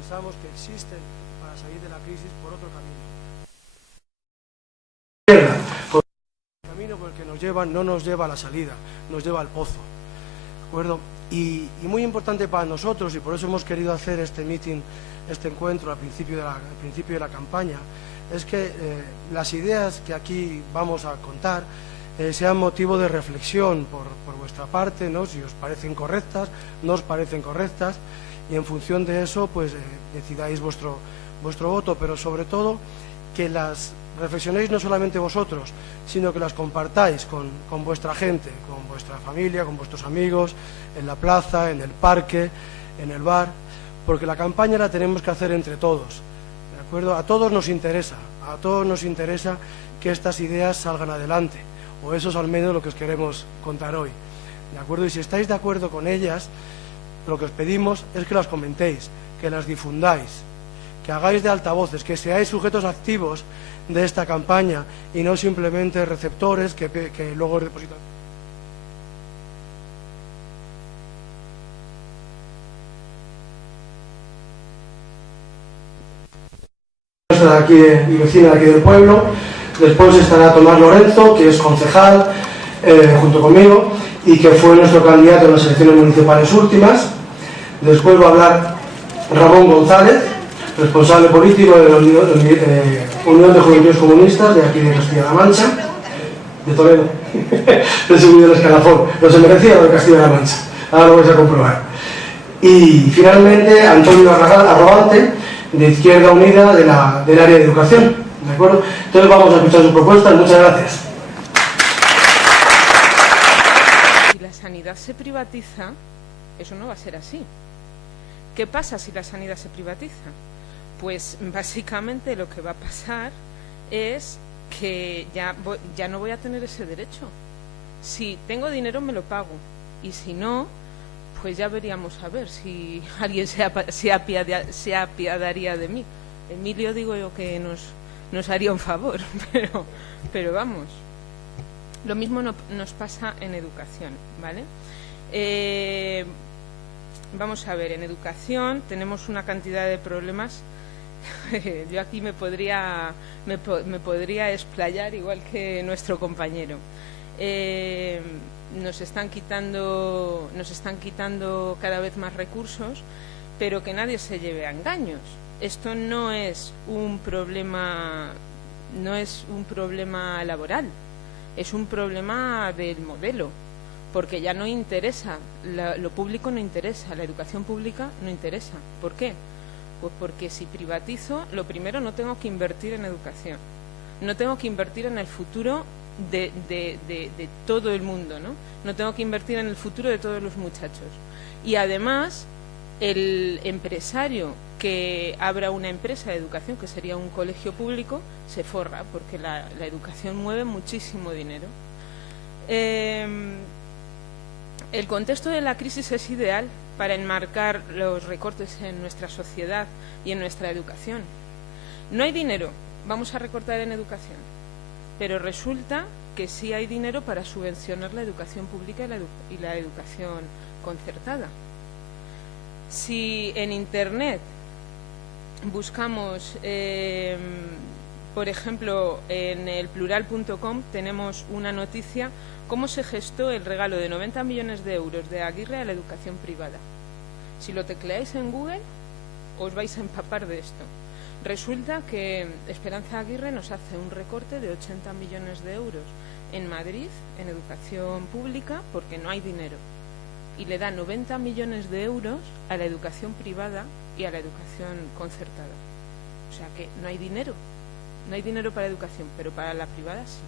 pensamos que existen para salir de la crisis por otro camino. El camino por el que nos llevan no nos lleva a la salida, nos lleva al pozo, ¿de acuerdo? Y muy importante para nosotros, y por eso hemos querido hacer este meeting, este encuentro al principio de la campaña, es que las ideas que aquí vamos a contar sean motivo de reflexión por vuestra parte, ¿no? Si os parecen correctas, no os parecen correctas, y en función de eso pues decidáis vuestro voto, pero sobre todo que las reflexionéis no solamente vosotros, sino que las compartáis con vuestra gente, con vuestra familia, con vuestros amigos, en la plaza, en el parque, en el bar, porque la campaña la tenemos que hacer entre todos, ¿de acuerdo? A todos nos interesa que estas ideas salgan adelante, o eso es al menos lo que os queremos contar hoy, ¿de acuerdo? Y si estáis de acuerdo con ellas, lo que os pedimos es que las comentéis, que las difundáis, que hagáis de altavoces, que seáis sujetos activos de esta campaña y no simplemente receptores que luego depositan. Aquí y vecina de aquí del pueblo. Después estará Tomás Lorenzo, que es concejal junto conmigo y que fue nuestro candidato en las elecciones municipales últimas. Después va a hablar Ramón González, responsable político de la Unión de Juventudes Comunistas de aquí de Castilla-La Mancha, de Toledo. He subido el escalafón, no se merecía lo de Castilla-La Mancha, ahora lo vais a comprobar. Y finalmente Antonio Arrogante, de Izquierda Unida del área de educación, ¿de acuerdo? Entonces vamos a escuchar sus propuestas. Muchas gracias. Si la sanidad se privatiza, eso no va a ser así. ¿Qué pasa si la sanidad se privatiza? Pues básicamente lo que va a pasar es que ya no voy a tener ese derecho. Si tengo dinero me lo pago, y si no, pues ya veríamos a ver si alguien se apiadaría de mí. Emilio, digo yo, que nos haría un favor, pero vamos. Lo mismo nos pasa en educación, ¿vale? Vamos a ver, en educación tenemos una cantidad de problemas. Yo aquí me podría explayar igual que nuestro compañero. Nos están quitando cada vez más recursos, pero que nadie se lleve a engaños. Esto no es un problema laboral, es un problema del modelo, porque ya no interesa, lo público no interesa, la educación pública no interesa. ¿Por qué? Pues porque si privatizo, lo primero, no tengo que invertir en educación, no tengo que invertir en el futuro de todo el mundo, ¿no? No tengo que invertir en el futuro de todos los muchachos. Y además, el empresario que abra una empresa de educación, que sería un colegio público, se forra, porque la educación mueve muchísimo dinero. El contexto de la crisis es ideal para enmarcar los recortes en nuestra sociedad y en nuestra educación. No hay dinero, vamos a recortar en educación, pero resulta que sí hay dinero para subvencionar la educación pública y la educación concertada. Si en Internet buscamos, por ejemplo, en el plural.com tenemos una noticia: cómo se gestó el regalo de 90 millones de euros de Aguirre a la educación privada. Si lo tecleáis en Google, os vais a empapar de esto. Resulta que Esperanza Aguirre nos hace un recorte de 80 millones de euros en Madrid, en educación pública, porque no hay dinero. Y le da 90 millones de euros a la educación privada y a la educación concertada. O sea que no hay dinero. No hay dinero para educación, pero para la privada sí.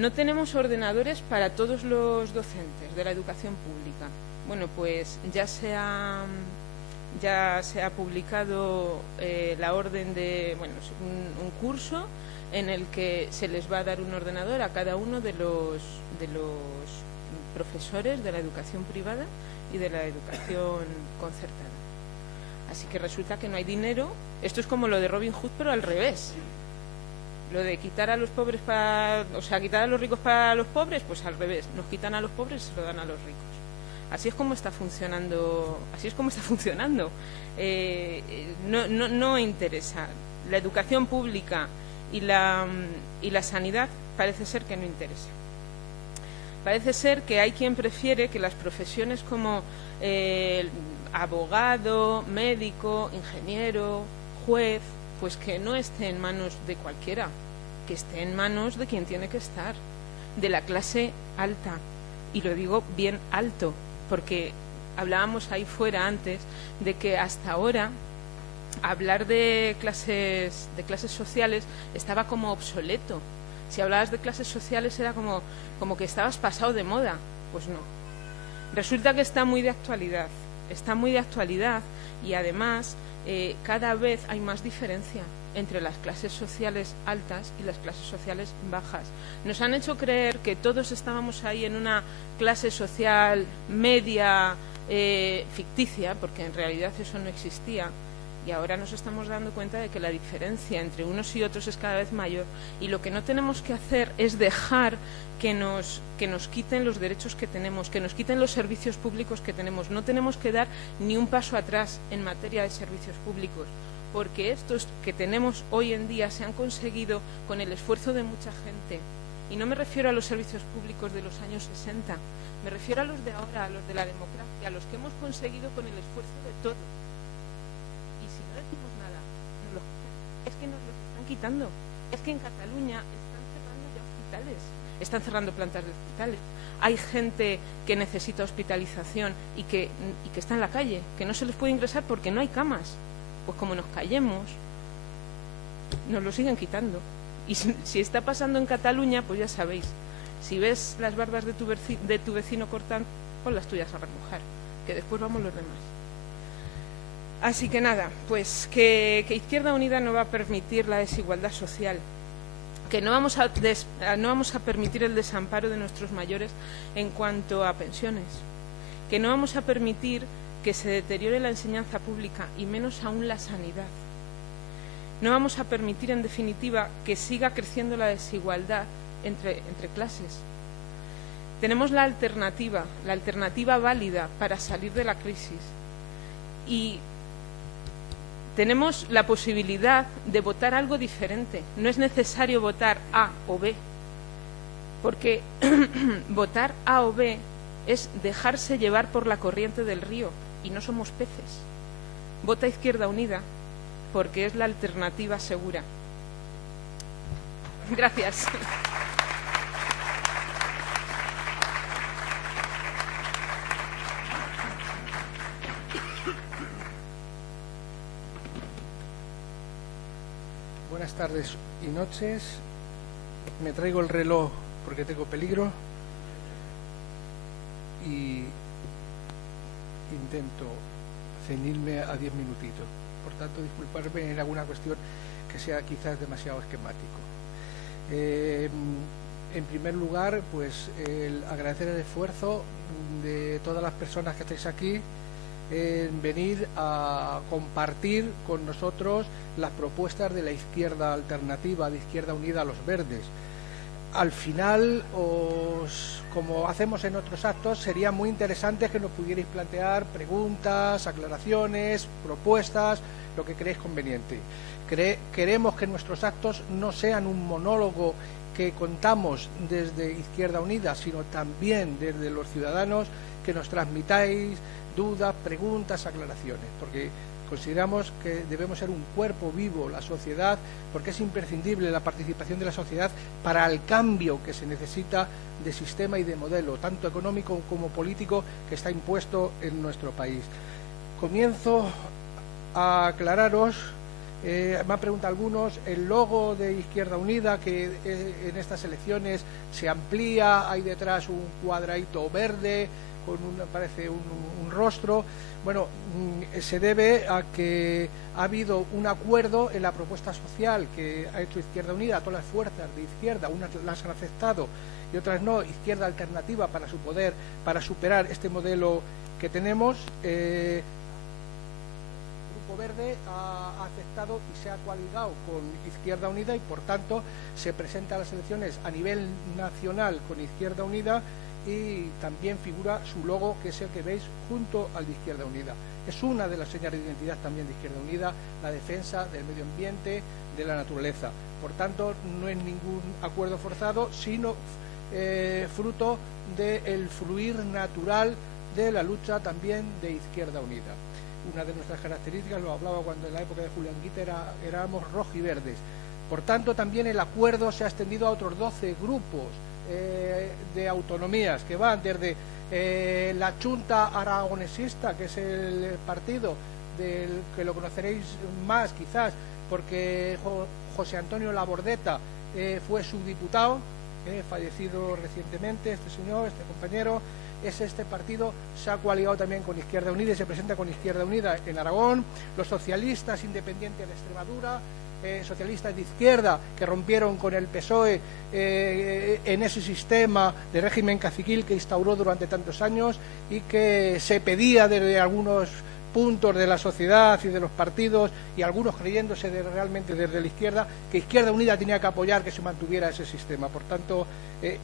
No tenemos ordenadores para todos los docentes de la educación pública. Bueno, pues ya se ha publicado la orden de, un curso en el que se les va a dar un ordenador a cada uno de los profesores de la educación privada y de la educación concertada. Así que resulta que no hay dinero. Esto es como lo de Robin Hood, pero al revés. Lo de quitar a los pobres quitar a los ricos para los pobres, pues al revés. Nos quitan a los pobres y se lo dan a los ricos. Así es como está funcionando. No interesa. La educación pública y la sanidad parece ser que no interesa. Parece ser que hay quien prefiere que las profesiones como abogado, médico, ingeniero, juez, pues que no esté en manos de cualquiera, que esté en manos de quien tiene que estar, de la clase alta. Y lo digo bien alto, porque hablábamos ahí fuera antes de que hasta ahora hablar de clases sociales estaba como obsoleto. Si hablabas de clases sociales era como que estabas pasado de moda. Pues no. Resulta que está muy de actualidad. Está muy de actualidad y además cada vez hay más diferencia entre las clases sociales altas y las clases sociales bajas. Nos han hecho creer que todos estábamos ahí en una clase social media ficticia, porque en realidad eso no existía. Y ahora nos estamos dando cuenta de que la diferencia entre unos y otros es cada vez mayor. Y lo que no tenemos que hacer es dejar que nos quiten los derechos que tenemos, que nos quiten los servicios públicos que tenemos. No tenemos que dar ni un paso atrás en materia de servicios públicos, porque estos que tenemos hoy en día se han conseguido con el esfuerzo de mucha gente. Y no me refiero a los servicios públicos de los años 60, me refiero a los de ahora, a los de la democracia, a los que hemos conseguido con el esfuerzo de todos. Es que nos lo están quitando. Es que en Cataluña están cerrando ya hospitales, están cerrando plantas de hospitales. Hay gente que necesita hospitalización y que está en la calle, que no se les puede ingresar porque no hay camas. Pues como nos callemos, nos lo siguen quitando. Y si está pasando en Cataluña, pues ya sabéis, si ves las barbas de tu vecino cortan, pon las tuyas a remojar, que después vamos los demás. Así que nada, pues que Izquierda Unida no va a permitir la desigualdad social, que no vamos a permitir el desamparo de nuestros mayores en cuanto a pensiones, que no vamos a permitir que se deteriore la enseñanza pública y menos aún la sanidad. No vamos a permitir, en definitiva, que siga creciendo la desigualdad entre clases. Tenemos la alternativa válida para salir de la crisis y tenemos la posibilidad de votar algo diferente. No es necesario votar A o B, porque votar A o B es dejarse llevar por la corriente del río y no somos peces. Vota Izquierda Unida porque es la alternativa segura. Gracias. Buenas tardes y noches. Me traigo el reloj porque tengo peligro y intento ceñirme a 10 minutitos. Por tanto, disculparme en alguna cuestión que sea quizás demasiado esquemático. En primer lugar, pues agradecer el esfuerzo de todas las personas que estáis aquí en venir a compartir con nosotros las propuestas de la izquierda alternativa, de Izquierda Unida a los Verdes. Al final, como hacemos en otros actos, sería muy interesante que nos pudierais plantear preguntas, aclaraciones, propuestas, lo que creéis conveniente. Queremos que nuestros actos no sean un monólogo que contamos desde Izquierda Unida, sino también desde los ciudadanos, que nos transmitáis dudas, preguntas, aclaraciones, porque consideramos que debemos ser un cuerpo vivo, la sociedad, porque es imprescindible la participación de la sociedad para el cambio que se necesita de sistema y de modelo, tanto económico como político, que está impuesto en nuestro país. Comienzo a aclararos, me han preguntado algunos, el logo de Izquierda Unida, que en estas elecciones se amplía, hay detrás un cuadradito verde, parece un rostro. Bueno, se debe a que ha habido un acuerdo en la propuesta social que ha hecho Izquierda Unida, todas las fuerzas de izquierda, unas las han aceptado y otras no, Izquierda Alternativa para superar este modelo que tenemos. El Grupo Verde ha aceptado y se ha coaligado con Izquierda Unida y por tanto se presenta a las elecciones a nivel nacional con Izquierda Unida y también figura su logo, que es el que veis junto al de Izquierda Unida. Es una de las señales de identidad también de Izquierda Unida, la defensa del medio ambiente, de la naturaleza. Por tanto, no es ningún acuerdo forzado, sino fruto del fluir natural de la lucha también de Izquierda Unida. Una de nuestras características, lo hablaba cuando en la época de Julián Guita, éramos rojiverdes. Por tanto, también el acuerdo se ha extendido a otros 12 grupos de autonomías, que van desde la Junta Aragonesista, que es el partido del que lo conoceréis más quizás, porque José Antonio Labordeta fue subdiputado, fallecido recientemente, este señor, este compañero. Este partido se ha coaligado también con Izquierda Unida y se presenta con Izquierda Unida en Aragón. Los socialistas independientes de Extremadura, socialistas de izquierda que rompieron con el PSOE en ese sistema de régimen caciquil que instauró durante tantos años y que se pedía desde algunos puntos de la sociedad y de los partidos, y algunos creyéndose realmente desde la izquierda, que Izquierda Unida tenía que apoyar que se mantuviera ese sistema. Por tanto,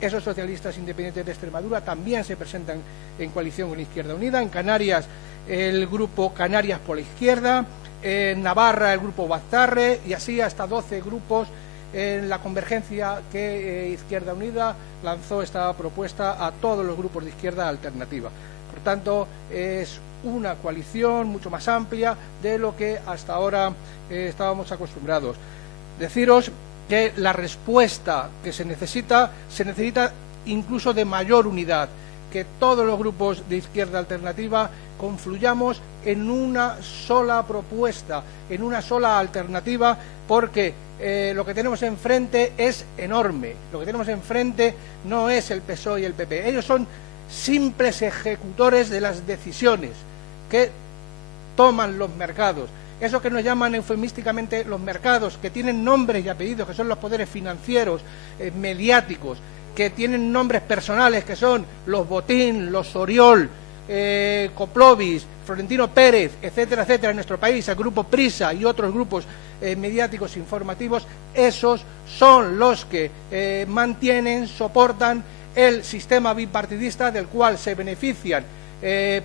esos socialistas independientes de Extremadura también se presentan en coalición con Izquierda Unida. En Canarias, el grupo Canarias por la Izquierda, en Navarra el grupo Bazarre, y así hasta 12 grupos en la convergencia que Izquierda Unida lanzó esta propuesta a todos los grupos de izquierda alternativa. Por tanto, es una coalición mucho más amplia de lo que hasta ahora estábamos acostumbrados. Deciros que la respuesta que se necesita incluso de mayor unidad, que todos los grupos de izquierda alternativa confluyamos en una sola propuesta, en una sola alternativa, porque lo que tenemos enfrente es enorme. Lo que tenemos enfrente no es el PSOE y el PP. Ellos son simples ejecutores de las decisiones que toman los mercados. Eso que nos llaman eufemísticamente los mercados, que tienen nombres y apellidos, que son los poderes financieros, mediáticos, que tienen nombres personales, que son los Botín, los Oriol, Coplovis, Florentino Pérez, etcétera, etcétera, en nuestro país, el grupo Prisa y otros grupos mediáticos informativos. Esos son los que mantienen, soportan el sistema bipartidista del cual se benefician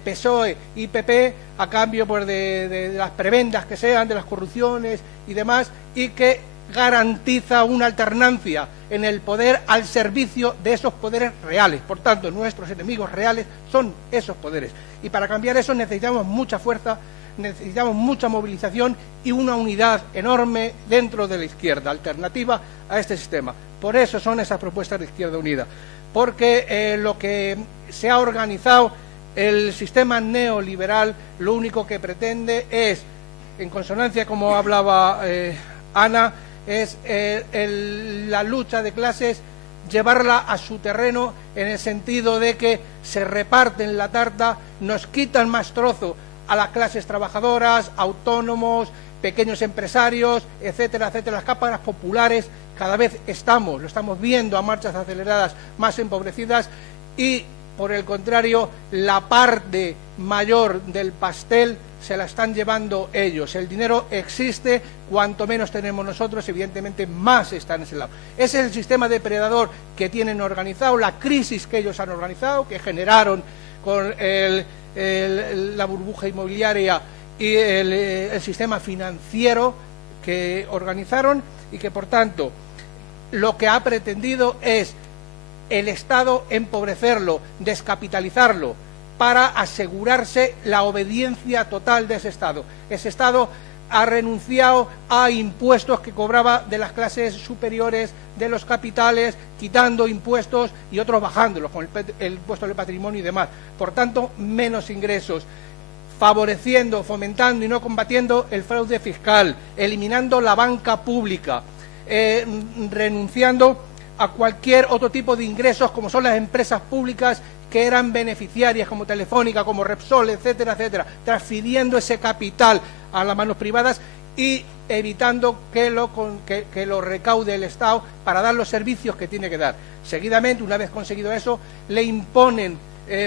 PSOE y PP a cambio pues, de las prebendas que sean, de las corrupciones y demás, y que garantiza una alternancia en el poder al servicio de esos poderes reales. Por tanto, nuestros enemigos reales son esos poderes. Y para cambiar eso necesitamos mucha fuerza, necesitamos mucha movilización y una unidad enorme dentro de la izquierda, alternativa a este sistema. Por eso son esas propuestas de Izquierda Unida. Porque lo que se ha organizado, el sistema neoliberal, lo único que pretende es, en consonancia como hablaba Ana, es la lucha de clases, llevarla a su terreno en el sentido de que se reparten la tarta, nos quitan más trozo a las clases trabajadoras, autónomos, pequeños empresarios, etcétera, etcétera. Las capas populares cada vez lo estamos viendo a marchas aceleradas, más empobrecidas, y por el contrario, la parte mayor del pastel se la están llevando ellos. El dinero existe, cuanto menos tenemos nosotros, evidentemente más está en ese lado. Ese es el sistema depredador que tienen organizado, la crisis que ellos han organizado, que generaron con la burbuja inmobiliaria y el sistema financiero que organizaron, y que por tanto lo que ha pretendido es el Estado empobrecerlo, descapitalizarlo, para asegurarse la obediencia total de ese Estado. Ese Estado ha renunciado a impuestos que cobraba de las clases superiores, de los capitales, quitando impuestos y otros bajándolos, con el impuesto del patrimonio y demás. Por tanto, menos ingresos, favoreciendo, fomentando y no combatiendo el fraude fiscal, eliminando la banca pública, renunciando a cualquier otro tipo de ingresos, como son las empresas públicas que eran beneficiarias, como Telefónica, como Repsol, etcétera, etcétera, transfiriendo ese capital a las manos privadas y evitando que lo recaude el Estado para dar los servicios que tiene que dar. Seguidamente, una vez conseguido eso, le imponen,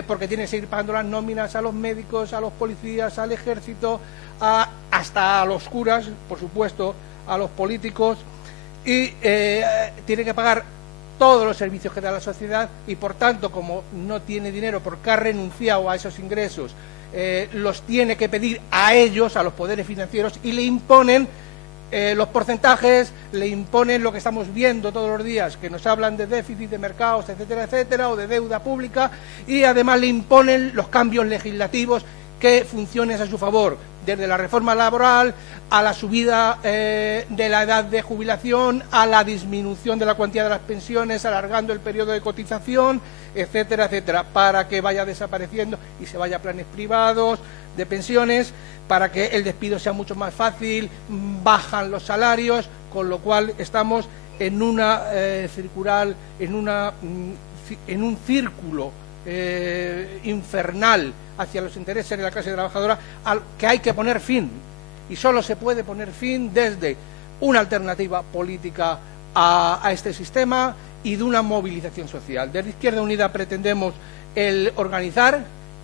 porque tiene que seguir pagando las nóminas a los médicos, a los policías, al ejército, hasta a los curas, por supuesto, a los políticos, y tiene que pagar todos los servicios que da la sociedad y, por tanto, como no tiene dinero porque ha renunciado a esos ingresos, los tiene que pedir a ellos, a los poderes financieros, y le imponen los porcentajes, le imponen lo que estamos viendo todos los días, que nos hablan de déficit de mercados, etcétera, etcétera, o de deuda pública, y además le imponen los cambios legislativos que funcionen a su favor, desde la reforma laboral a la subida de la edad de jubilación, a la disminución de la cuantía de las pensiones, alargando el periodo de cotización, etcétera, etcétera, para que vaya desapareciendo y se vaya a planes privados de pensiones, para que el despido sea mucho más fácil, bajan los salarios, con lo cual estamos en una circular, en un círculo infernal hacia los intereses de la clase trabajadora, al que hay que poner fin, y solo se puede poner fin desde una alternativa política a este sistema y de una movilización social. Desde Izquierda Unida pretendemos el organizar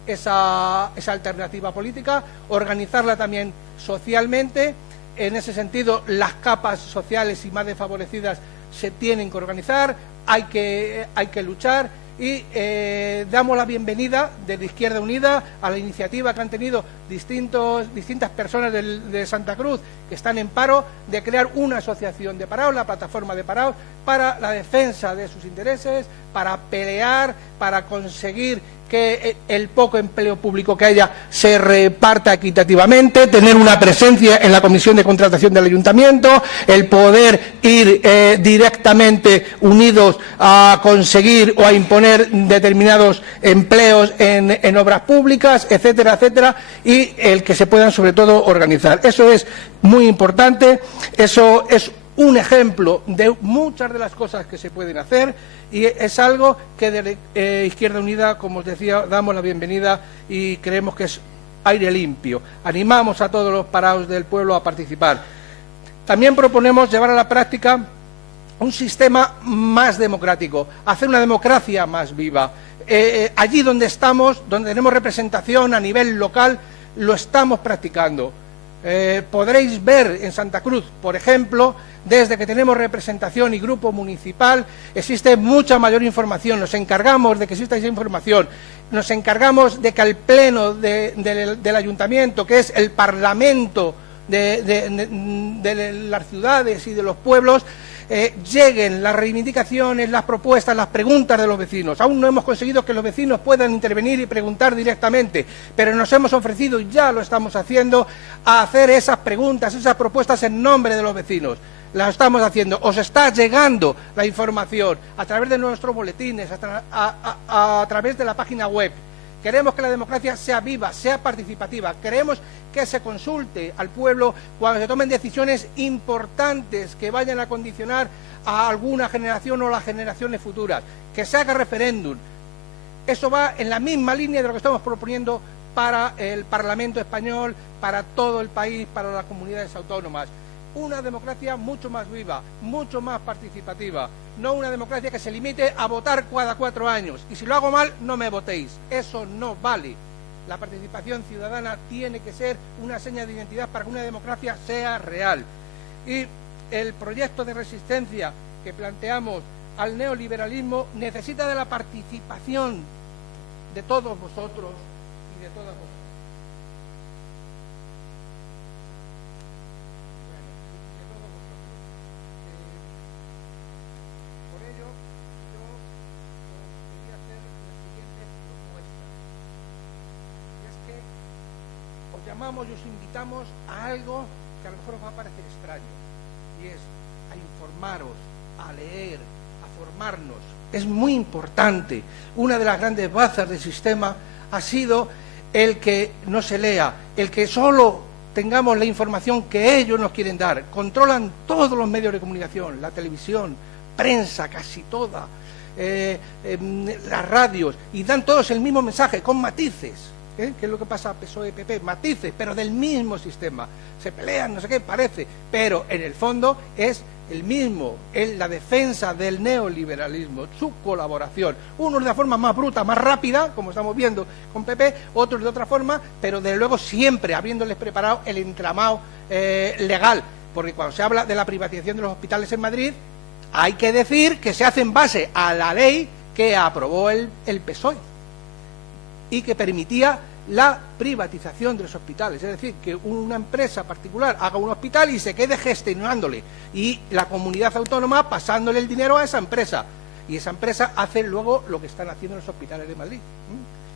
esa alternativa política, organizarla también socialmente. En ese sentido, las capas sociales y más desfavorecidas se tienen que organizar, hay que luchar, y damos la bienvenida desde Izquierda Unida a la iniciativa que han tenido distintas personas de Santa Cruz que están en paro, de crear una asociación de parados, la plataforma de parados, para la defensa de sus intereses, para pelear, para conseguir que el poco empleo público que haya se reparta equitativamente, tener una presencia en la comisión de contratación del ayuntamiento, el poder ir directamente unidos a conseguir o a imponer determinados empleos en obras públicas, etcétera, etcétera, y el que se puedan sobre todo organizar. Eso es muy importante, eso es un ejemplo de muchas de las cosas que se pueden hacer, y es algo que desde Izquierda Unida, como os decía, damos la bienvenida y creemos que es aire limpio. Animamos a todos los parados del pueblo a participar. También proponemos llevar a la práctica un sistema más democrático, hacer una democracia más viva. Allí donde estamos, donde tenemos representación a nivel local, lo estamos practicando. Podréis ver en Santa Cruz, por ejemplo, desde que tenemos representación y grupo municipal, existe mucha mayor información. Nos encargamos de que exista esa información, nos encargamos de que al pleno del ayuntamiento, que es el parlamento de las ciudades y de los pueblos, lleguen las reivindicaciones, las propuestas, las preguntas de los vecinos. Aún no hemos conseguido que los vecinos puedan intervenir y preguntar directamente, pero nos hemos ofrecido, y ya lo estamos haciendo, a hacer esas preguntas, esas propuestas en nombre de los vecinos. Las estamos haciendo. Os está llegando la información a través de nuestros boletines, a través de la página web. Queremos que la democracia sea viva, sea participativa. Queremos que se consulte al pueblo cuando se tomen decisiones importantes que vayan a condicionar a alguna generación o las generaciones futuras. Que se haga referéndum. Eso va en la misma línea de lo que estamos proponiendo para el Parlamento español, para todo el país, para las comunidades autónomas. Una democracia mucho más viva, mucho más participativa, no una democracia que se limite a votar cada 4 años. Y si lo hago mal, no me votéis. Eso no vale. La participación ciudadana tiene que ser una seña de identidad para que una democracia sea real. Y el proyecto de resistencia que planteamos al neoliberalismo necesita de la participación de todos vosotros y de todas vosotras. Y os invitamos a algo que a lo mejor os va a parecer extraño, y es a informaros, a leer, a formarnos. Es muy importante. Una de las grandes bazas del sistema ha sido el que no se lea, el que solo tengamos la información que ellos nos quieren dar. Controlan todos los medios de comunicación, la televisión, prensa, casi toda, las radios, y dan todos el mismo mensaje, con matices. ¿Qué es lo que pasa a PSOE, PP? Matices, pero del mismo sistema. Se pelean, no sé qué, parece, pero en el fondo es el mismo, es la defensa del neoliberalismo, su colaboración. Unos de la forma más bruta, más rápida, como estamos viendo con PP, otros de otra forma, pero desde luego siempre habiéndoles preparado el entramado legal. Porque cuando se habla de la privatización de los hospitales en Madrid, Hay que decir que se hace en base a la ley que aprobó el PSOE y que permitía la privatización de los hospitales, es decir, que una empresa particular haga un hospital y se quede gestionándole, y la comunidad autónoma pasándole el dinero a esa empresa, y esa empresa hace luego lo que están haciendo los hospitales de Madrid,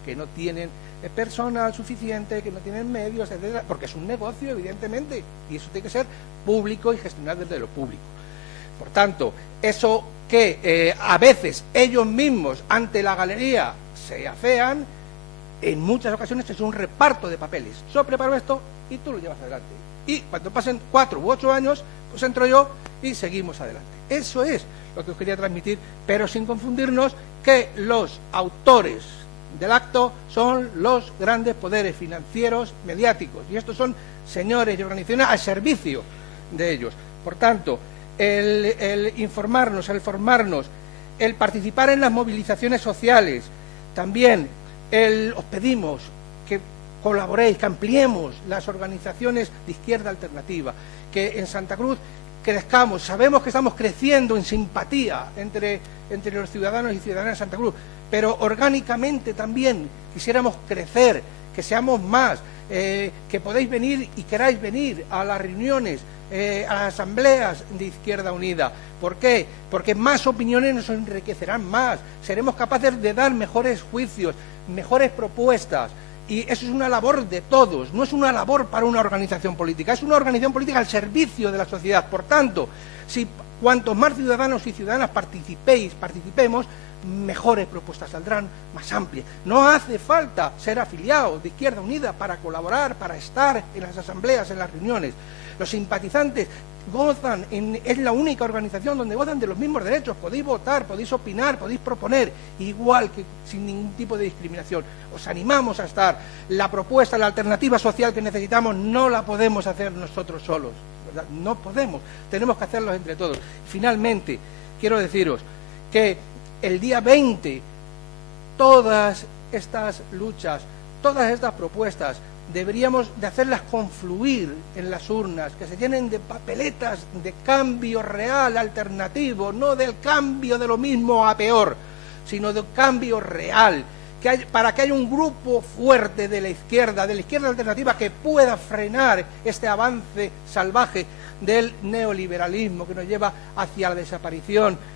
que no tienen personal suficiente, que no tienen medios, etcétera, porque es un negocio, evidentemente, y eso tiene que ser público y gestionar desde lo público. Por tanto, eso que a veces ellos mismos ante la galería se afean, en muchas ocasiones es un reparto de papeles. Yo preparo esto y tú lo llevas adelante. Y cuando pasen 4 u 8 años, pues entro yo y seguimos adelante. Eso es lo que os quería transmitir, pero sin confundirnos que los autores del acto son los grandes poderes financieros, mediáticos, y estos son señores y organizaciones al servicio de ellos. Por tanto, el informarnos, el formarnos, el participar en las movilizaciones sociales, también os pedimos que colaboréis, que ampliemos las organizaciones de izquierda alternativa, que en Santa Cruz crezcamos. Sabemos que estamos creciendo en simpatía entre los ciudadanos y ciudadanas de Santa Cruz, pero orgánicamente también quisiéramos crecer, que seamos más, que podéis venir y queráis venir a las reuniones, a las asambleas de Izquierda Unida. ¿Por qué? Porque más opiniones nos enriquecerán más, seremos capaces de dar mejores juicios, mejores propuestas, y eso es una labor de todos, no es una labor para una organización política, es una organización política al servicio de la sociedad. Por tanto, si cuantos más ciudadanos y ciudadanas participemos, mejores propuestas saldrán, más amplias. No hace falta ser afiliado de Izquierda Unida para colaborar, para estar en las asambleas, en las reuniones. Los simpatizantes gozan, es la única organización donde gozan de los mismos derechos. Podéis votar, podéis opinar, podéis proponer, igual que sin ningún tipo de discriminación. Os animamos a estar. La propuesta, la alternativa social que necesitamos no la podemos hacer nosotros solos, ¿verdad? No podemos, tenemos que hacerlo entre todos. Finalmente, quiero deciros que el día 20, todas estas luchas, todas estas propuestas, deberíamos de hacerlas confluir en las urnas, que se llenen de papeletas de cambio real, alternativo, no del cambio de lo mismo a peor, sino de cambio real, para que haya un grupo fuerte de la izquierda alternativa, que pueda frenar este avance salvaje del neoliberalismo que nos lleva hacia la desaparición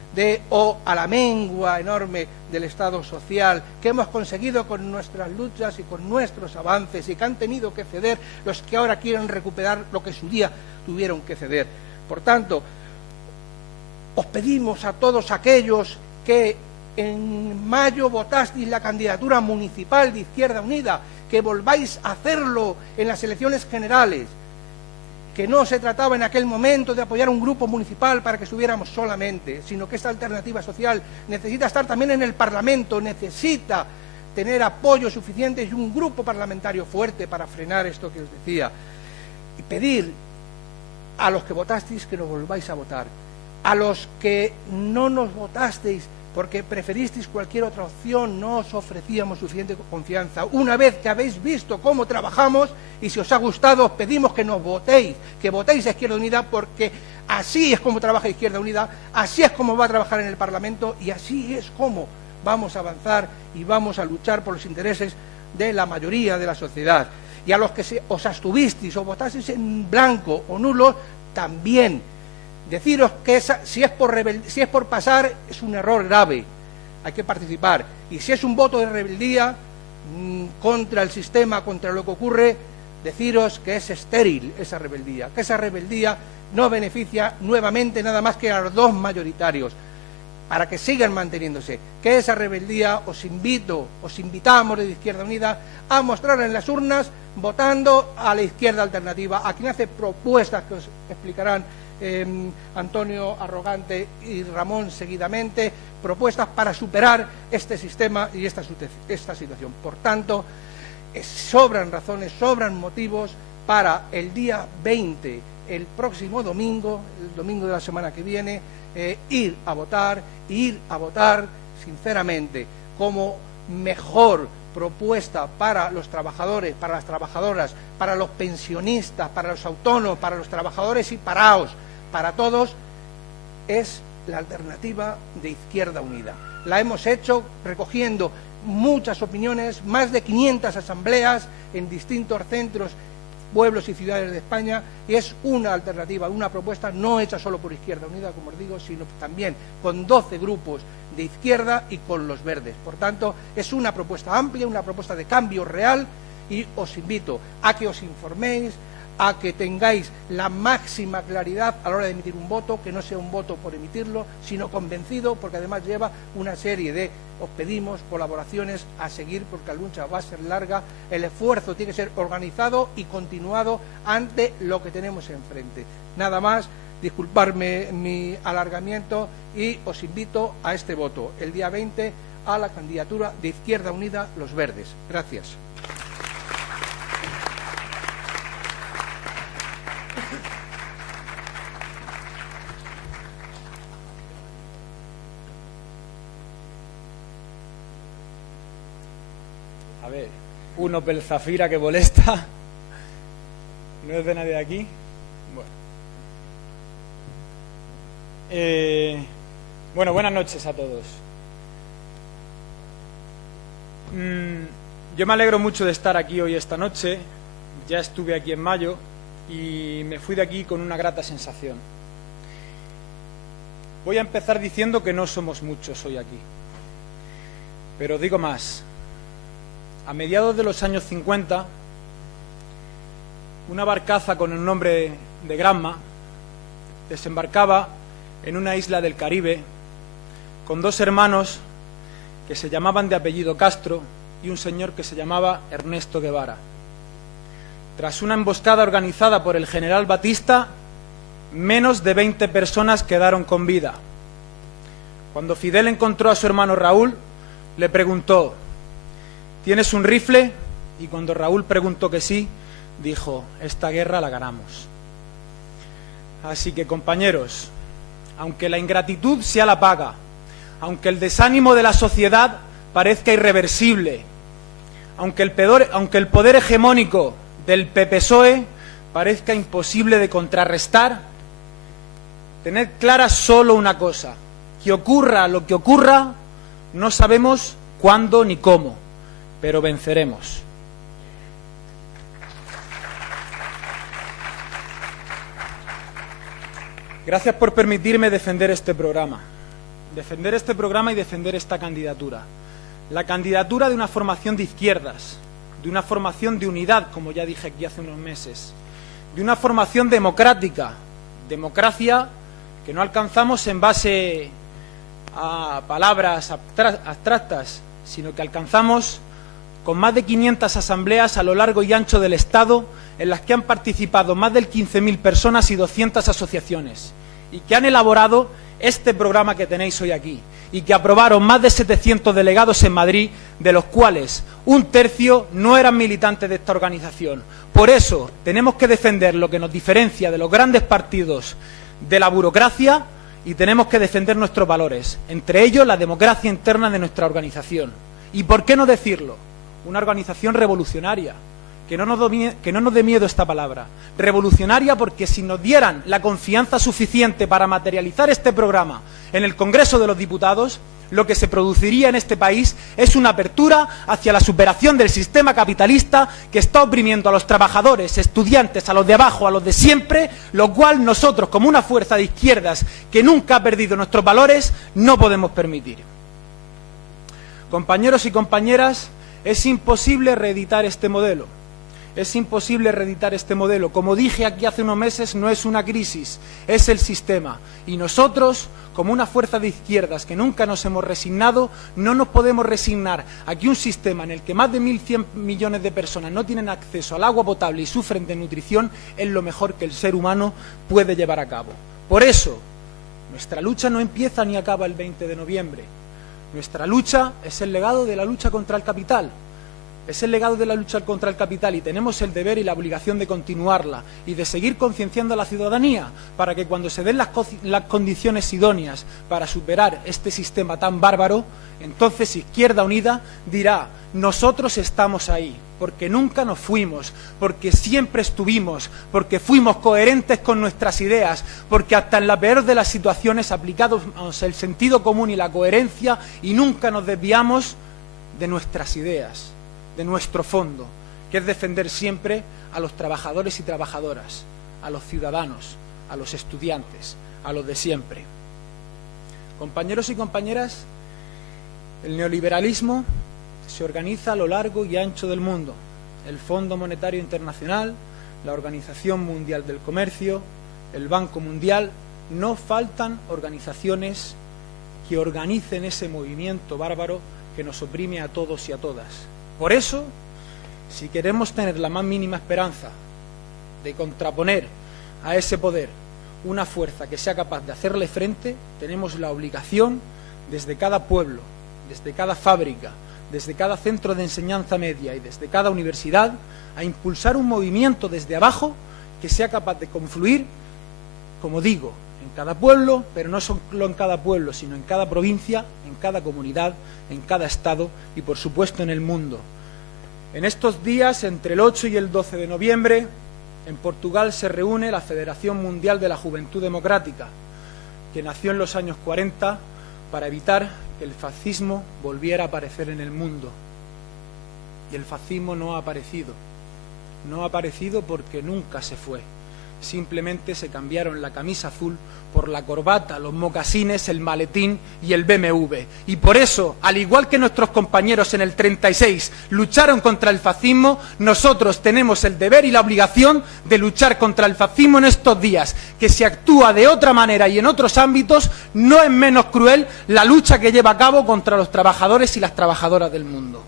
o a la mengua enorme del Estado social, que hemos conseguido con nuestras luchas y con nuestros avances, y que han tenido que ceder los que ahora quieren recuperar lo que en su día tuvieron que ceder. Por tanto, os pedimos a todos aquellos que en mayo votasteis la candidatura municipal de Izquierda Unida, que volváis a hacerlo en las elecciones generales, que no se trataba en aquel momento de apoyar un grupo municipal para que estuviéramos solamente, sino que esta alternativa social necesita estar también en el Parlamento, necesita tener apoyo suficiente y un grupo parlamentario fuerte para frenar esto que os decía. Y pedir a los que votasteis que nos volváis a votar, a los que no nos votasteis porque preferisteis cualquier otra opción, no os ofrecíamos suficiente confianza. Una vez que habéis visto cómo trabajamos, y si os ha gustado, os pedimos que nos votéis, que votéis a Izquierda Unida, porque así es como trabaja Izquierda Unida, así es como va a trabajar en el Parlamento, y así es como vamos a avanzar y vamos a luchar por los intereses de la mayoría de la sociedad. Y a los que os abstuvisteis o votasteis en blanco o nulo, también deciros que si es por pasar, es un error grave, hay que participar. Y si es un voto de rebeldía contra el sistema, contra lo que ocurre, deciros que es estéril esa rebeldía, que esa rebeldía no beneficia nuevamente nada más que a los dos mayoritarios, para que sigan manteniéndose. Que esa rebeldía os invitamos desde Izquierda Unida a mostrar en las urnas, votando a la izquierda alternativa, a quien hace propuestas que os explicarán Antonio Arrogante y Ramón seguidamente, propuestas para superar este sistema y esta situación. Por tanto, sobran razones, sobran motivos para el día 20, el próximo domingo, el domingo de la semana que viene, ir a votar sinceramente como mejor propuesta para los trabajadores, para las trabajadoras, para los pensionistas, para los autónomos, para los trabajadores y parados, para todos, es la alternativa de Izquierda Unida. La hemos hecho recogiendo muchas opiniones, más de 500 asambleas en distintos centros, pueblos y ciudades de España, y es una alternativa, una propuesta no hecha solo por Izquierda Unida, como os digo, sino también con 12 grupos de izquierda y con los verdes. Por tanto, es una propuesta amplia, una propuesta de cambio real, y os invito a que os informéis, a que tengáis la máxima claridad a la hora de emitir un voto, que no sea un voto por emitirlo, sino convencido, porque además lleva una serie de, os pedimos, colaboraciones a seguir, porque la lucha va a ser larga, el esfuerzo tiene que ser organizado y continuado ante lo que tenemos enfrente. Nada más, disculparme mi alargamiento y os invito a este voto, el día 20, a la candidatura de Izquierda Unida, Los Verdes. Gracias. A ver, un Opel Zafira que molesta. ¿No es de nadie de aquí? Bueno, buenas noches a todos. Yo me alegro mucho de estar aquí hoy esta noche. Ya estuve aquí en mayo y me fui de aquí con una grata sensación. Voy a empezar diciendo que no somos muchos hoy aquí. Pero digo más. A mediados de los años 50, una barcaza con el nombre de Granma desembarcaba en una isla del Caribe con dos hermanos que se llamaban de apellido Castro y un señor que se llamaba Ernesto Guevara. Tras una emboscada organizada por el general Batista, menos de 20 personas quedaron con vida. Cuando Fidel encontró a su hermano Raúl, le preguntó: ¿tienes un rifle? Y cuando Raúl preguntó que sí, dijo: esta guerra la ganamos. Así que, compañeros, aunque la ingratitud sea la paga, aunque el desánimo de la sociedad parezca irreversible, aunque el poder hegemónico del PP-PSOE parezca imposible de contrarrestar, tened clara solo una cosa: que ocurra lo que ocurra, no sabemos cuándo ni cómo, pero venceremos. Gracias por permitirme defender este programa y defender esta candidatura. La candidatura de una formación de izquierdas, de una formación de unidad, como ya dije aquí hace unos meses, de una formación democrática, democracia que no alcanzamos en base a palabras abstractas, sino que alcanzamos con más de 500 asambleas a lo largo y ancho del Estado, en las que han participado más de 15.000 personas y 200 asociaciones, y que han elaborado este programa que tenéis hoy aquí, y que aprobaron más de 700 delegados en Madrid, de los cuales un tercio no eran militantes de esta organización. Por eso tenemos que defender lo que nos diferencia de los grandes partidos de la burocracia, y tenemos que defender nuestros valores, entre ellos la democracia interna de nuestra organización. ¿Y por qué no decirlo? Una organización revolucionaria, que no nos dé miedo esta palabra. Revolucionaria porque si nos dieran la confianza suficiente para materializar este programa en el Congreso de los Diputados, lo que se produciría en este país es una apertura hacia la superación del sistema capitalista que está oprimiendo a los trabajadores, estudiantes, a los de abajo, a los de siempre, lo cual nosotros, como una fuerza de izquierdas que nunca ha perdido nuestros valores, no podemos permitir. Compañeros y compañeras, es imposible reeditar este modelo. Es imposible reeditar este modelo. Como dije aquí hace unos meses, no es una crisis, es el sistema. Y nosotros, como una fuerza de izquierdas que nunca nos hemos resignado, no nos podemos resignar a que un sistema en el que más de 1.100 millones de personas no tienen acceso al agua potable y sufren de nutrición es lo mejor que el ser humano puede llevar a cabo. Por eso, nuestra lucha no empieza ni acaba el 20 de noviembre. Nuestra lucha es el legado de la lucha contra el capital. Es el legado de la lucha contra el capital y tenemos el deber y la obligación de continuarla y de seguir concienciando a la ciudadanía para que cuando se den las condiciones idóneas para superar este sistema tan bárbaro, entonces Izquierda Unida dirá: nosotros estamos ahí. porque nunca nos fuimos, porque siempre estuvimos, porque fuimos coherentes con nuestras ideas, porque hasta en la peor de las situaciones aplicamos el sentido común y la coherencia y nunca nos desviamos de nuestras ideas, de nuestro fondo, que es defender siempre a los trabajadores y trabajadoras, a los ciudadanos, a los estudiantes, a los de siempre. Compañeros y compañeras, el neoliberalismo se organiza a lo largo y ancho del mundo. El Fondo Monetario Internacional, la Organización Mundial del Comercio, el Banco Mundial, no faltan organizaciones que organicen ese movimiento bárbaro que nos oprime a todos y a todas. Por eso, si queremos tener la más mínima esperanza de contraponer a ese poder una fuerza que sea capaz de hacerle frente, tenemos la obligación, desde cada pueblo, desde cada fábrica, desde cada centro de enseñanza media y desde cada universidad, a impulsar un movimiento desde abajo que sea capaz de confluir, como digo, en cada pueblo, pero no solo en cada pueblo, sino en cada provincia, en cada comunidad, en cada estado y, por supuesto, en el mundo. En estos días, entre el 8 y el 12 de noviembre, en Portugal se reúne la Federación Mundial de la Juventud Democrática, que nació en los años 40 para evitar que el fascismo volviera a aparecer en el mundo. Y el fascismo no ha aparecido. No ha aparecido porque nunca se fue. Simplemente se cambiaron la camisa azul por la corbata, los mocasines, el maletín y el BMW. Y por eso, al igual que nuestros compañeros en el 36 lucharon contra el fascismo, nosotros tenemos el deber y la obligación de luchar contra el fascismo en estos días. Que si actúa de otra manera y en otros ámbitos, no es menos cruel la lucha que lleva a cabo contra los trabajadores y las trabajadoras del mundo.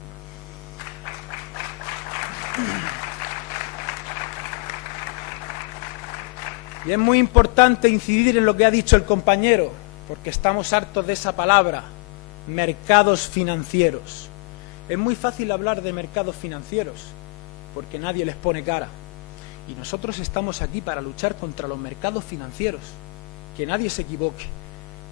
Y es muy importante incidir en lo que ha dicho el compañero, porque estamos hartos de esa palabra, mercados financieros. Es muy fácil hablar de mercados financieros, porque nadie les pone cara. Y nosotros estamos aquí para luchar contra los mercados financieros. Que nadie se equivoque,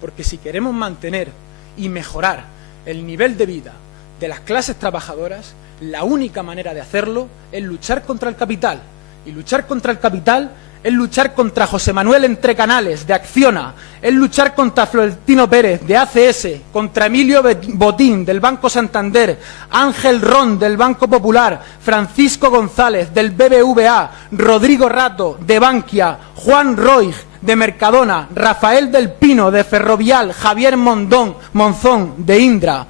porque si queremos mantener y mejorar el nivel de vida de las clases trabajadoras, la única manera de hacerlo es luchar contra el capital. Y luchar contra el capital es luchar contra José Manuel Entrecanales, de Acciona, es luchar contra Florentino Pérez, de ACS, contra Emilio Botín, del Banco Santander, Ángel Ron, del Banco Popular, Francisco González, del BBVA, Rodrigo Rato, de Bankia, Juan Roig, de Mercadona, Rafael del Pino, de Ferrovial, Javier Monzón, de Indra,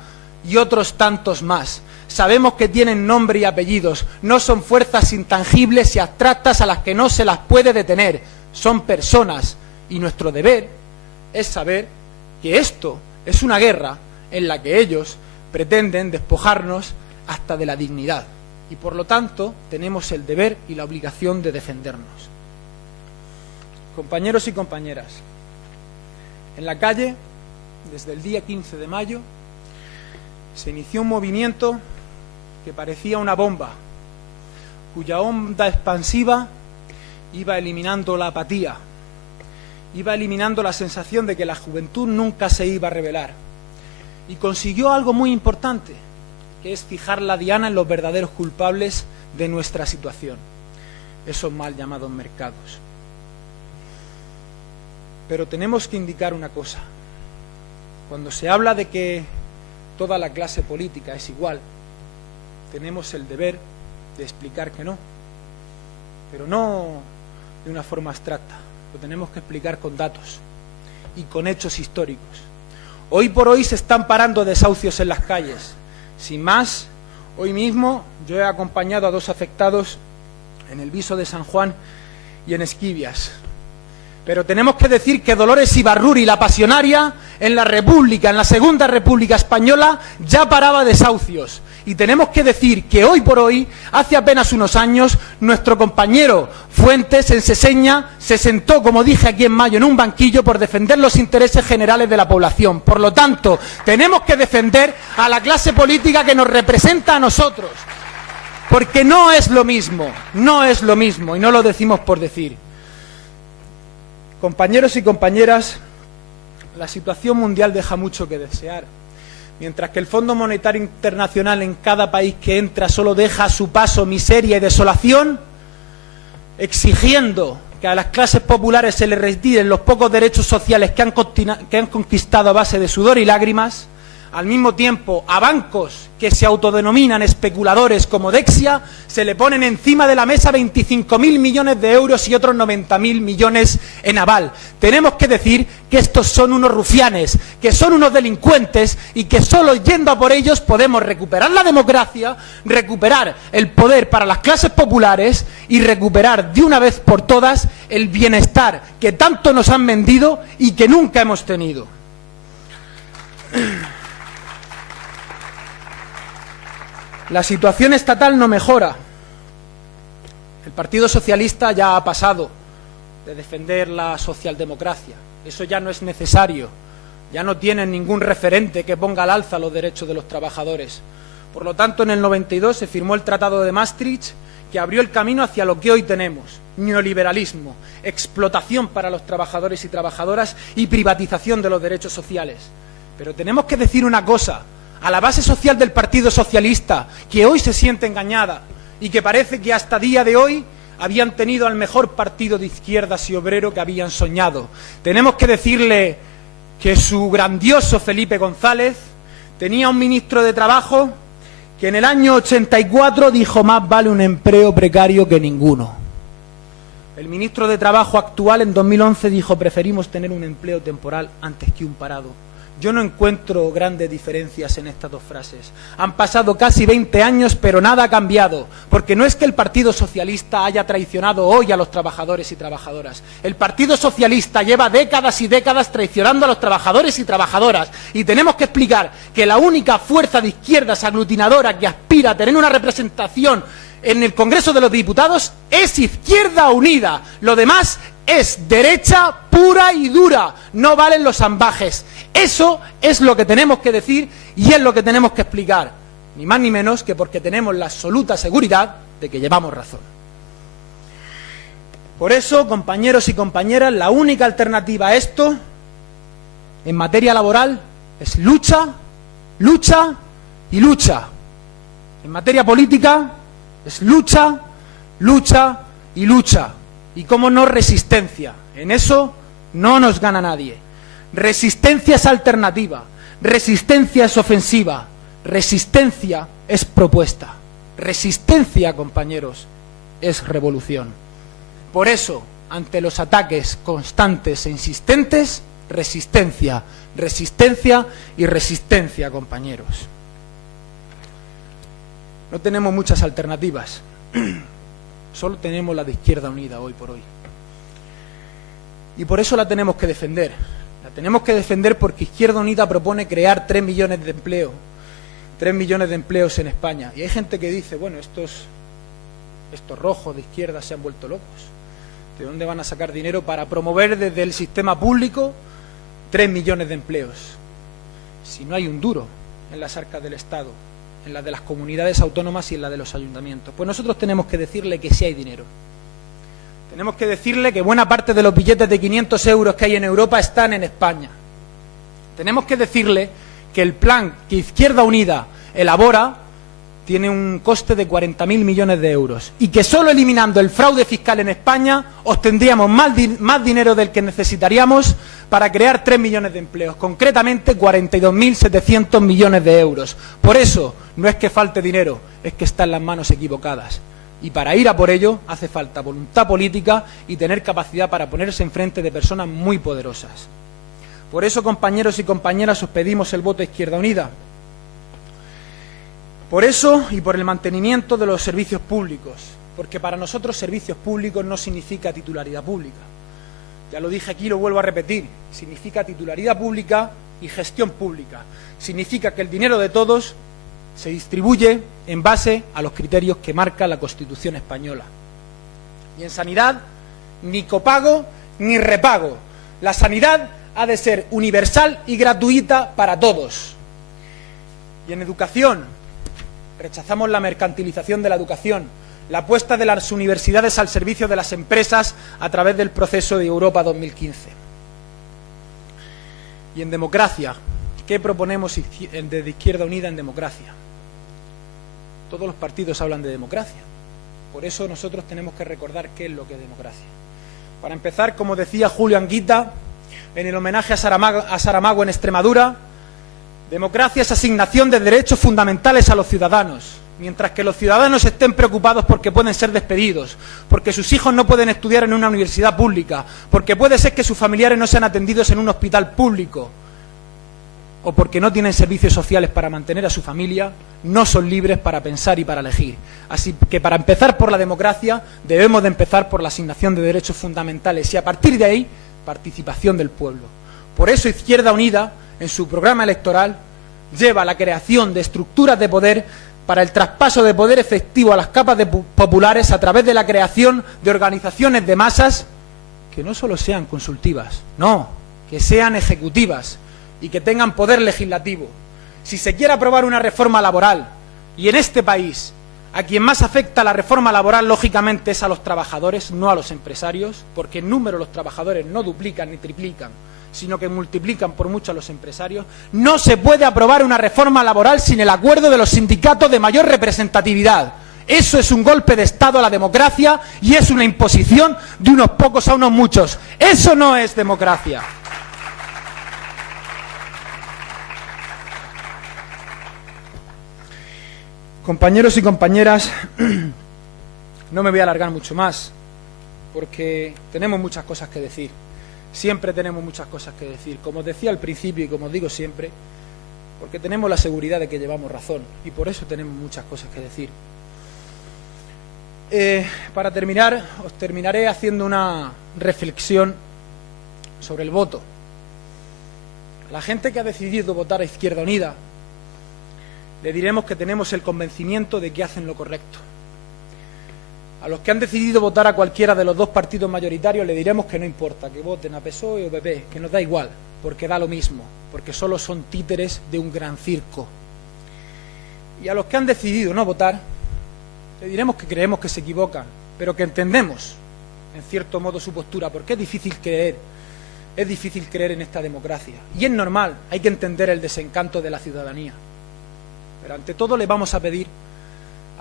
y otros tantos más. Sabemos que tienen nombre y apellidos, no son fuerzas intangibles y abstractas a las que no se las puede detener, son personas, y nuestro deber es saber que esto es una guerra en la que ellos pretenden despojarnos hasta de la dignidad, y por lo tanto tenemos el deber y la obligación de defendernos. Compañeros y compañeras, en la calle, desde el día 15 de mayo, se inició un movimiento que parecía una bomba, cuya onda expansiva iba eliminando la apatía, iba eliminando la sensación de que la juventud nunca se iba a rebelar. Y consiguió algo muy importante, que es fijar la diana en los verdaderos culpables de nuestra situación, esos mal llamados mercados. Pero tenemos que indicar una cosa. Cuando se habla de que toda la clase política es igual, tenemos el deber de explicar que no, pero no de una forma abstracta, lo tenemos que explicar con datos y con hechos históricos. Hoy por hoy se están parando desahucios en las calles. Sin más, hoy mismo yo he acompañado a 2 afectados en el Viso de San Juan y en Esquivias. Pero tenemos que decir que Dolores Ibarruri, la pasionaria, en la República, en la Segunda República Española, ya paraba desahucios. Y tenemos que decir que hoy por hoy, hace apenas unos años, nuestro compañero Fuentes, en Seseña, se sentó, como dije aquí en mayo, en un banquillo por defender los intereses generales de la población. Por lo tanto, tenemos que defender a la clase política que nos representa a nosotros. Porque no es lo mismo, y no lo decimos por decir. Compañeros y compañeras, la situación mundial deja mucho que desear, mientras que el Fondo Monetario Internacional en cada país que entra solo deja a su paso miseria y desolación, exigiendo que a las clases populares se les retiren los pocos derechos sociales que han conquistado a base de sudor y lágrimas, al mismo tiempo a bancos que se autodenominan especuladores como Dexia se le ponen encima de la mesa 25.000 millones de euros y otros 90.000 millones en aval. Tenemos que decir que estos son unos rufianes, que son unos delincuentes y que solo yendo a por ellos podemos recuperar la democracia, recuperar el poder para las clases populares y recuperar de una vez por todas el bienestar que tanto nos han vendido y que nunca hemos tenido. La situación estatal no mejora. El Partido Socialista ya ha pasado de defender la socialdemocracia. Eso ya no es necesario. Ya no tienen ningún referente que ponga al alza los derechos de los trabajadores. Por lo tanto, en el 92 se firmó el Tratado de Maastricht, que abrió el camino hacia lo que hoy tenemos: neoliberalismo, explotación para los trabajadores y trabajadoras y privatización de los derechos sociales. Pero tenemos que decir una cosa: a la base social del Partido Socialista, que hoy se siente engañada y que parece que hasta día de hoy habían tenido al mejor partido de izquierdas y obrero que habían soñado. Tenemos que decirle que su grandioso Felipe González tenía un ministro de Trabajo que en el año 84 dijo: más vale un empleo precario que ninguno. El ministro de Trabajo actual en 2011 dijo: preferimos tener un empleo temporal antes que un parado. Yo no encuentro grandes diferencias en estas dos frases. Han pasado casi 20 años, pero nada ha cambiado, porque no es que el Partido Socialista haya traicionado hoy a los trabajadores y trabajadoras. El Partido Socialista lleva décadas y décadas traicionando a los trabajadores y trabajadoras, y tenemos que explicar que la única fuerza de izquierdas aglutinadora que aspira a tener una representación en el Congreso de los Diputados es Izquierda Unida. Lo demás es derecha pura y dura. No valen los ambajes. Eso es lo que tenemos que decir y es lo que tenemos que explicar. Ni más ni menos que porque tenemos la absoluta seguridad de que llevamos razón. Por eso, compañeros y compañeras, la única alternativa a esto, en materia laboral, es lucha, lucha y lucha. En materia política, es lucha, lucha y lucha. Y cómo no, resistencia. En eso no nos gana nadie. Resistencia es alternativa, resistencia es ofensiva, resistencia es propuesta. Resistencia, compañeros, es revolución. Por eso, ante los ataques constantes e insistentes, resistencia, resistencia y resistencia, compañeros. No tenemos muchas alternativas. Solo tenemos la de Izquierda Unida hoy por hoy. Y por eso la tenemos que defender. La tenemos que defender porque Izquierda Unida propone crear 3 millones de empleos. 3 millones de empleos en España. Y hay gente que dice, bueno, estos rojos de izquierda se han vuelto locos. ¿De dónde van a sacar dinero para promover desde el sistema público 3 millones de empleos? Si no hay un duro en las arcas del Estado, en las de las comunidades autónomas y en las de los ayuntamientos. Pues nosotros tenemos que decirle que sí hay dinero. Tenemos que decirle que buena parte de los billetes de 500 euros que hay en Europa están en España. Tenemos que decirle que el plan que Izquierda Unida elabora tiene un coste de 40.000 millones de euros y que solo eliminando el fraude fiscal en España obtendríamos más dinero del que necesitaríamos para crear 3 millones de empleos, concretamente 42.700 millones de euros. Por eso, no es que falte dinero, es que está en las manos equivocadas. Y para ir a por ello hace falta voluntad política y tener capacidad para ponerse enfrente de personas muy poderosas. Por eso, compañeros y compañeras, os pedimos el voto a Izquierda Unida. Por eso y por el mantenimiento de los servicios públicos, porque para nosotros servicios públicos no significa titularidad pública. Ya lo dije aquí y lo vuelvo a repetir, significa titularidad pública y gestión pública. Significa que el dinero de todos se distribuye en base a los criterios que marca la Constitución española. Y en sanidad, ni copago ni repago. La sanidad ha de ser universal y gratuita para todos. Y en educación, rechazamos la mercantilización de la educación, la puesta de las universidades al servicio de las empresas a través del proceso de Europa 2015. Y en democracia, ¿qué proponemos desde Izquierda Unida en democracia? Todos los partidos hablan de democracia. Por eso nosotros tenemos que recordar qué es lo que es democracia. Para empezar, como decía Julio Anguita, en el homenaje a Saramago en Extremadura, democracia es asignación de derechos fundamentales a los ciudadanos, mientras que los ciudadanos estén preocupados porque pueden ser despedidos, porque sus hijos no pueden estudiar en una universidad pública, porque puede ser que sus familiares no sean atendidos en un hospital público, o porque no tienen servicios sociales para mantener a su familia, no son libres para pensar y para elegir. Así que para empezar por la democracia debemos de empezar por la asignación de derechos fundamentales y a partir de ahí, participación del pueblo. Por eso Izquierda Unida, en su programa electoral, lleva la creación de estructuras de poder para el traspaso de poder efectivo a las capas populares a través de la creación de organizaciones de masas que no solo sean consultivas, no, que sean ejecutivas y que tengan poder legislativo. Si se quiere aprobar una reforma laboral, y en este país a quien más afecta la reforma laboral lógicamente es a los trabajadores, no a los empresarios, porque en número los trabajadores no duplican ni triplican, sino que multiplican por mucho a los empresarios, no se puede aprobar una reforma laboral sin el acuerdo de los sindicatos de mayor representatividad. Eso es un golpe de Estado a la democracia y es una imposición de unos pocos a unos muchos. Eso no es democracia. Compañeros y compañeras, no me voy a alargar mucho más, porque tenemos muchas cosas que decir. Siempre tenemos muchas cosas que decir. Como os decía al principio y como os digo siempre, porque tenemos la seguridad de que llevamos razón y por eso tenemos muchas cosas que decir. Para terminar, os terminaré haciendo una reflexión sobre el voto. La gente que ha decidido votar a Izquierda Unida, le diremos que tenemos el convencimiento de que hacen lo correcto. A los que han decidido votar a cualquiera de los dos partidos mayoritarios le diremos que no importa, que voten a PSOE o PP, que nos da igual, porque da lo mismo, porque solo son títeres de un gran circo. Y a los que han decidido no votar, le diremos que creemos que se equivocan, pero que entendemos, en cierto modo, su postura, porque es difícil creer en esta democracia. Y es normal, hay que entender el desencanto de la ciudadanía. Pero ante todo le vamos a pedir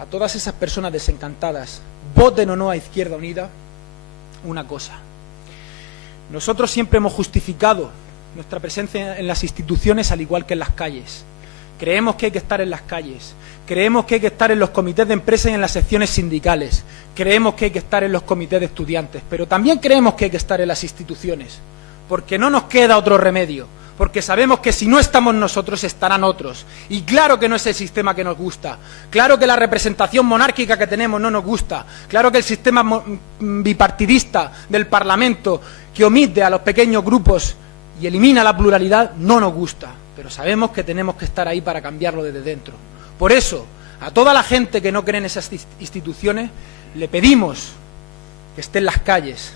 a todas esas personas desencantadas, voten o no a Izquierda Unida, una cosa. Nosotros siempre hemos justificado nuestra presencia en las instituciones al igual que en las calles. Creemos que hay que estar en las calles, creemos que hay que estar en los comités de empresa y en las secciones sindicales, creemos que hay que estar en los comités de estudiantes, pero también creemos que hay que estar en las instituciones, porque no nos queda otro remedio. Porque sabemos que si no estamos nosotros, estarán otros. Y claro que no es el sistema que nos gusta. Claro que la representación monárquica que tenemos no nos gusta. Claro que el sistema bipartidista del Parlamento, que omite a los pequeños grupos y elimina la pluralidad, no nos gusta. Pero sabemos que tenemos que estar ahí para cambiarlo desde dentro. Por eso, a toda la gente que no cree en esas instituciones, le pedimos que esté en las calles,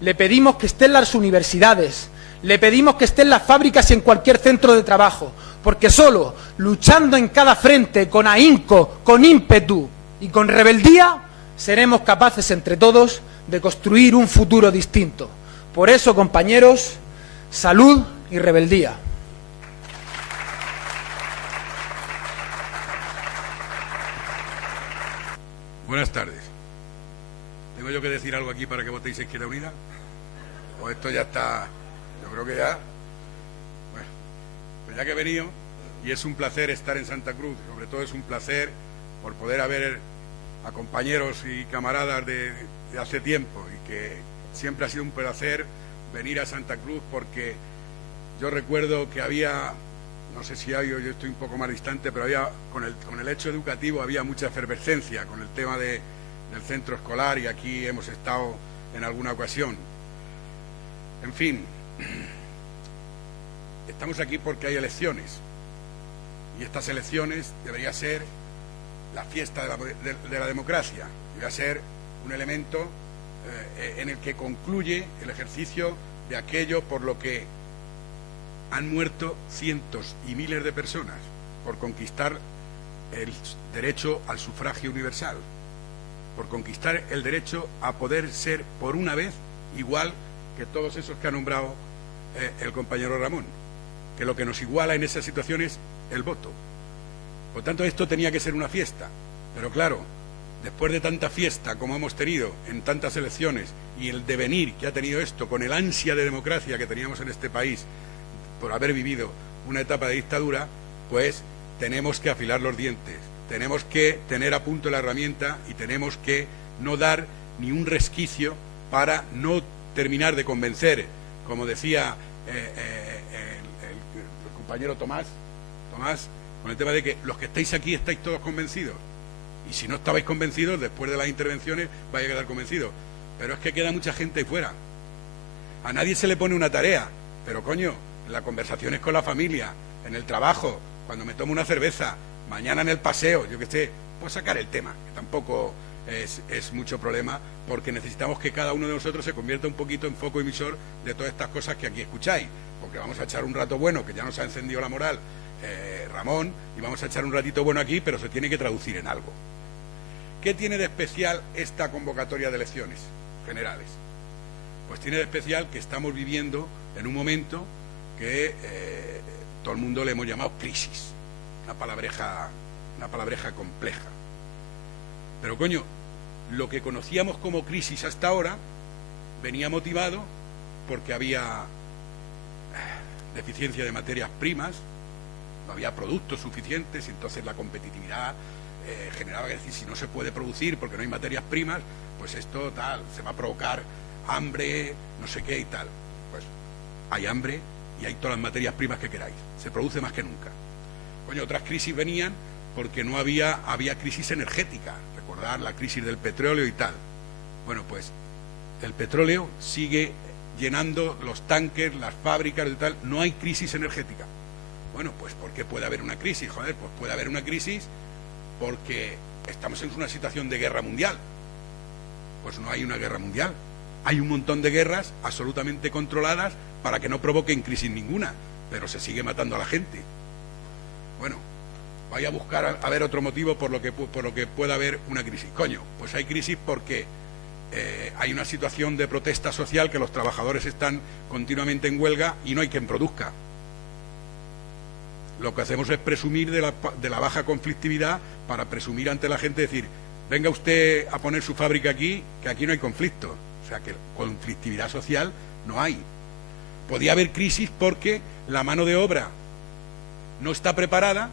le pedimos que esté en las universidades, le pedimos que esté en las fábricas y en cualquier centro de trabajo, porque solo luchando en cada frente con ahínco, con ímpetu y con rebeldía, seremos capaces entre todos de construir un futuro distinto. Por eso, compañeros, salud y rebeldía. Buenas tardes. ¿Tengo yo que decir algo aquí para que votéis a Izquierda Unida? ¿O esto ya está...? Yo creo que ya, bueno, pues ya que he venido, y es un placer estar en Santa Cruz, sobre todo es un placer por poder ver a compañeros y camaradas de hace tiempo, y que siempre ha sido un placer venir a Santa Cruz, porque yo recuerdo que había, no sé si hay, yo estoy un poco más distante, pero había, con el hecho educativo había mucha efervescencia con el tema del centro escolar, y aquí hemos estado en alguna ocasión. En fin, estamos aquí porque hay elecciones y estas elecciones debería ser la fiesta de la democracia, debería ser un elemento en el que concluye el ejercicio de aquello por lo que han muerto cientos y miles de personas, por conquistar el derecho al sufragio universal, por conquistar el derecho a poder ser por una vez igual que todos esos que ha nombrado el compañero Ramón. que lo que nos iguala en esa situación es el voto. Por tanto, esto tenía que ser una fiesta, pero claro, después de tanta fiesta como hemos tenido en tantas elecciones y el devenir que ha tenido esto con el ansia de democracia que teníamos en este país por haber vivido una etapa de dictadura, pues tenemos que afilar los dientes, tenemos que tener a punto la herramienta y tenemos que no dar ni un resquicio para no terminar de convencer, como decía el compañero Tomás, con el tema de que los que estáis aquí estáis todos convencidos. Y si no estabais convencidos, después de las intervenciones vais a quedar convencidos. Pero es que queda mucha gente ahí fuera. A nadie se le pone una tarea, pero coño, en las conversaciones con la familia, en el trabajo, cuando me tomo una cerveza, mañana en el paseo, yo qué sé, pues sacar el tema, que tampoco es mucho problema, porque necesitamos que cada uno de nosotros se convierta un poquito en foco emisor de todas estas cosas que aquí escucháis, porque vamos a echar un rato bueno, que ya nos ha encendido la moral Ramón, y vamos a echar un ratito bueno aquí, pero se tiene que traducir en algo. ¿Qué tiene de especial esta convocatoria de elecciones generales? Pues tiene de especial que estamos viviendo en un momento que todo el mundo le hemos llamado crisis, una palabreja compleja. Pero coño, lo que conocíamos como crisis hasta ahora venía motivado porque había deficiencia de materias primas, no había productos suficientes y entonces la competitividad generaba que decir, si no se puede producir porque no hay materias primas, pues esto tal, se va a provocar hambre, no sé qué y tal. Pues hay hambre y hay todas las materias primas que queráis, se produce más que nunca. Coño, otras crisis venían porque no había crisis energética, recordar la crisis del petróleo y tal. Bueno, pues el petróleo sigue llenando los tanques, las fábricas y tal, no hay crisis energética. Bueno, pues ¿por qué puede haber una crisis? Joder, pues puede haber una crisis porque estamos en una situación de guerra mundial. Pues no hay una guerra mundial. Hay un montón de guerras absolutamente controladas para que no provoquen crisis ninguna, pero se sigue matando a la gente. Bueno, vaya a buscar a ver otro motivo por lo que pueda haber una crisis. Coño, pues hay crisis porque hay una situación de protesta social que los trabajadores están continuamente en huelga y no hay quien produzca. Lo que hacemos es presumir de la baja conflictividad para presumir ante la gente, decir, venga usted a poner su fábrica aquí, que aquí no hay conflicto. O sea, que conflictividad social no hay. Podía haber crisis porque la mano de obra no está preparada,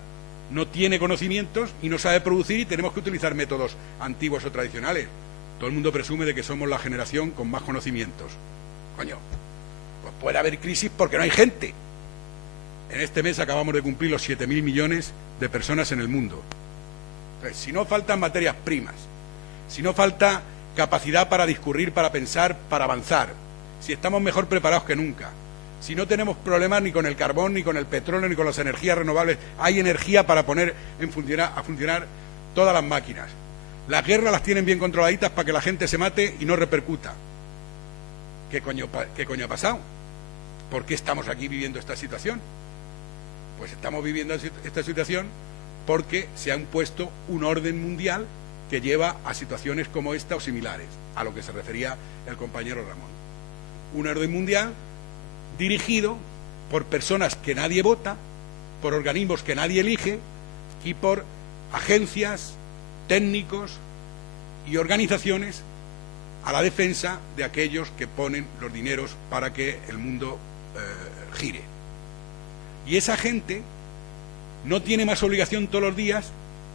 no tiene conocimientos y no sabe producir y tenemos que utilizar métodos antiguos o tradicionales. Todo el mundo presume de que somos la generación con más conocimientos. Coño, pues puede haber crisis porque no hay gente. En este mes acabamos de cumplir los 7.000 millones de personas en el mundo. Entonces, si no faltan materias primas, si no falta capacidad para discurrir, para pensar, para avanzar, si estamos mejor preparados que nunca, si no tenemos problemas ni con el carbón, ni con el petróleo, ni con las energías renovables, hay energía para poner a funcionar todas las máquinas. Las guerras las tienen bien controladitas para que la gente se mate y no repercuta. ¿Qué coño ha pasado? ¿Por qué estamos aquí viviendo esta situación? Pues estamos viviendo esta situación porque se ha impuesto un orden mundial que lleva a situaciones como esta o similares, a lo que se refería el compañero Ramón. Un orden mundial dirigido por personas que nadie vota, por organismos que nadie elige y por agencias, técnicos y organizaciones a la defensa de aquellos que ponen los dineros para que el mundo gire. Y esa gente no tiene más obligación todos los días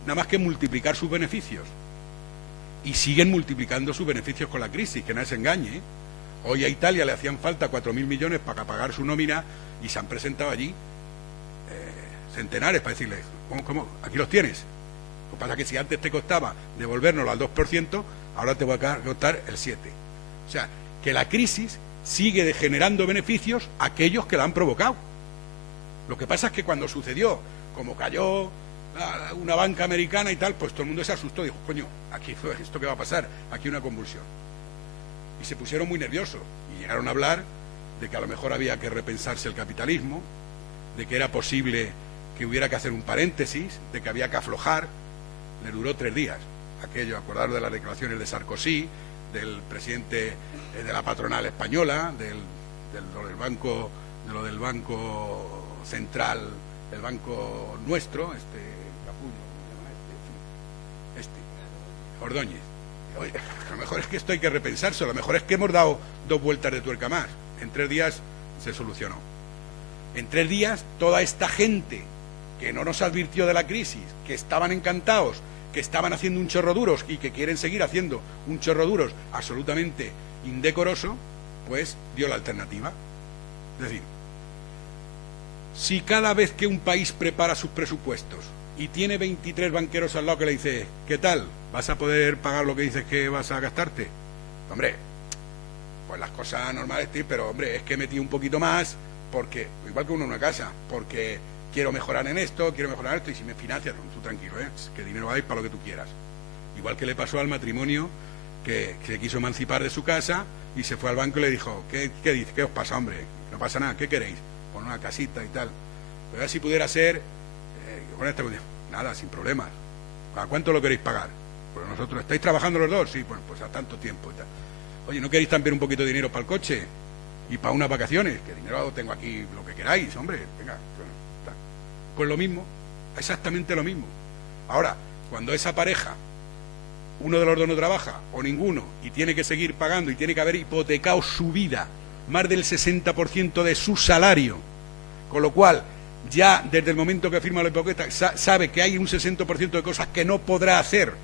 nada más que multiplicar sus beneficios. Y siguen multiplicando sus beneficios con la crisis, que nadie se engañe, ¿eh? Hoy a Italia le hacían falta 4.000 millones para pagar su nómina y se han presentado allí centenares para decirles, ¿cómo? Aquí los tienes. Lo que pasa es que si antes te costaba devolvernos al 2%, ahora te va a costar el 7%. O sea, que la crisis sigue generando beneficios a aquellos que la han provocado. Lo que pasa es que cuando sucedió, como cayó una banca americana y tal, pues todo el mundo se asustó, dijo, coño, aquí esto qué va a pasar, aquí una convulsión. Y se pusieron muy nerviosos y llegaron a hablar de que a lo mejor había que repensarse el capitalismo, de que era posible que hubiera que hacer un paréntesis, de que había que aflojar. Le duró 3 días aquello, acordaros de las declaraciones de Sarkozy, del presidente de la patronal española, de lo del banco central, el banco nuestro, Ordóñez. Oye, a lo mejor es que esto hay que repensarse, a lo mejor es que hemos dado 2 vueltas de tuerca más. En 3 días se solucionó. En 3 días toda esta gente que no nos advirtió de la crisis, que estaban encantados, que estaban haciendo un chorro duros y que quieren seguir haciendo un chorro duros absolutamente indecoroso, pues dio la alternativa. Es decir, si cada vez que un país prepara sus presupuestos y tiene 23 banqueros al lado que le dice, ¿qué tal? ¿Vas a poder pagar lo que dices que vas a gastarte? Hombre, pues las cosas normales, pero hombre, es que metí un poquito más, porque, igual que uno en una casa, porque quiero mejorar en esto, y si me financias, tú tranquilo, que dinero hay para lo que tú quieras. Igual que le pasó al matrimonio que se quiso emancipar de su casa y se fue al banco y le dijo, ¿qué dice? ¿Qué os pasa, hombre? No pasa nada, ¿qué queréis? Poner una casita y tal. Pero ya si pudiera ser, con esta condición, nada, sin problemas. ¿A cuánto lo queréis pagar? Pues nosotros, ¿estáis trabajando los dos? Sí, bueno, pues a tanto tiempo y tal. Oye, ¿no queréis también un poquito de dinero para el coche? Y para unas vacaciones, que dinero tengo aquí, lo que queráis, hombre, venga. Pues lo mismo, exactamente lo mismo. Ahora, cuando esa pareja, uno de los dos no trabaja, o ninguno, y tiene que seguir pagando, y tiene que haber hipotecado su vida, más del 60% de su salario, con lo cual, ya desde el momento que firma la hipoteca, sabe que hay un 60% de cosas que no podrá hacer,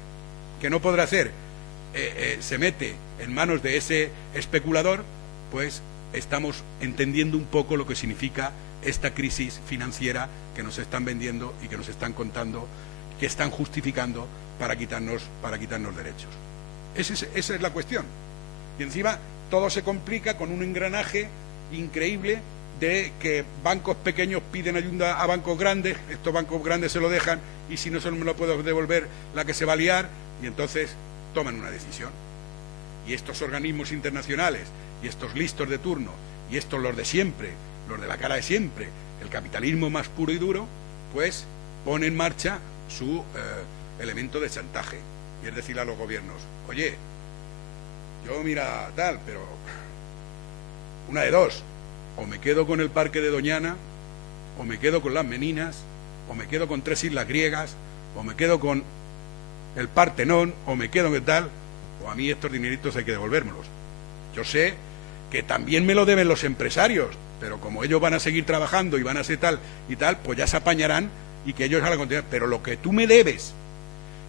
se mete en manos de ese especulador, pues estamos entendiendo un poco lo que significa esta crisis financiera que nos están vendiendo y que nos están contando, que están justificando para quitarnos derechos. Esa es la cuestión. Y encima todo se complica con un engranaje increíble de que bancos pequeños piden ayuda a bancos grandes, estos bancos grandes se lo dejan y si no se me lo puedo devolver, la que se va a liar, y entonces toman una decisión. Y estos organismos internacionales y estos listos de turno y estos los de siempre, los de la cara de siempre, el capitalismo más puro y duro, pues pone en marcha su elemento de chantaje, y es decir a los gobiernos, oye, yo mira tal, pero una de dos, o me quedo con el parque de Doñana, o me quedo con las Meninas, o me quedo con 3 islas griegas, o me quedo con el Partenón, o me quedo con tal, o a mí estos dineritos hay que devolvérmelos. Yo sé que también me lo deben los empresarios, pero como ellos van a seguir trabajando y van a ser tal y tal, pues ya se apañarán y que ellos hagan continuidad. Pero lo que tú me debes,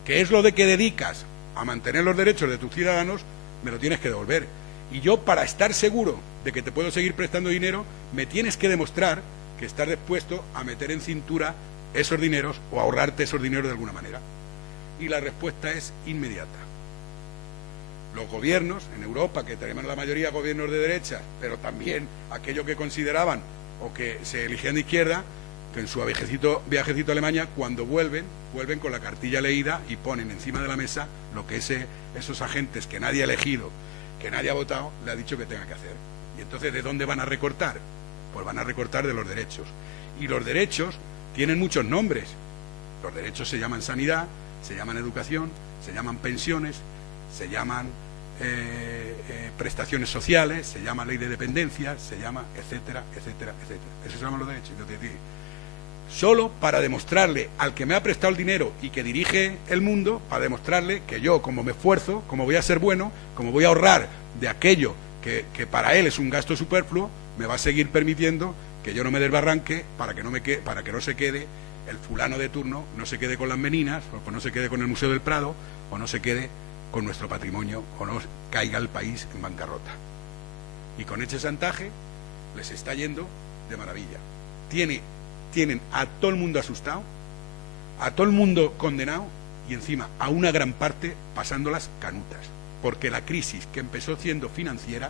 que es lo de que dedicas a mantener los derechos de tus ciudadanos, me lo tienes que devolver. Y yo, para estar seguro de que te puedo seguir prestando dinero, me tienes que demostrar que estás dispuesto a meter en cintura esos dineros o a ahorrarte esos dineros de alguna manera. Y la respuesta es inmediata. Los gobiernos en Europa, que tenemos la mayoría gobiernos de derecha, pero también aquellos que consideraban o que se eligían de izquierda, que en su viajecito a Alemania, cuando vuelven con la cartilla leída y ponen encima de la mesa lo que esos agentes que nadie ha elegido, que nadie ha votado, le ha dicho que tenga que hacer. Y entonces, ¿de dónde van a recortar? Pues van a recortar de los derechos. Y los derechos tienen muchos nombres. Los derechos se llaman sanidad, se llaman educación, se llaman pensiones, se llaman prestaciones sociales, se llama ley de dependencia, se llama etcétera, etcétera, etcétera. Esos se llaman los derechos. Entonces, solo para demostrarle al que me ha prestado el dinero y que dirige el mundo, para demostrarle que yo, como me esfuerzo, como voy a ser bueno, como voy a ahorrar de aquello que para él es un gasto superfluo, me va a seguir permitiendo que yo no me desbarranque para que no se quede el fulano de turno, no se quede con las Meninas, o no se quede con el Museo del Prado, o no se quede con nuestro patrimonio, o no caiga el país en bancarrota. Y con ese chantaje les está yendo de maravilla. Tienen a todo el mundo asustado, a todo el mundo condenado, y encima a una gran parte pasándolas canutas. Porque la crisis que empezó siendo financiera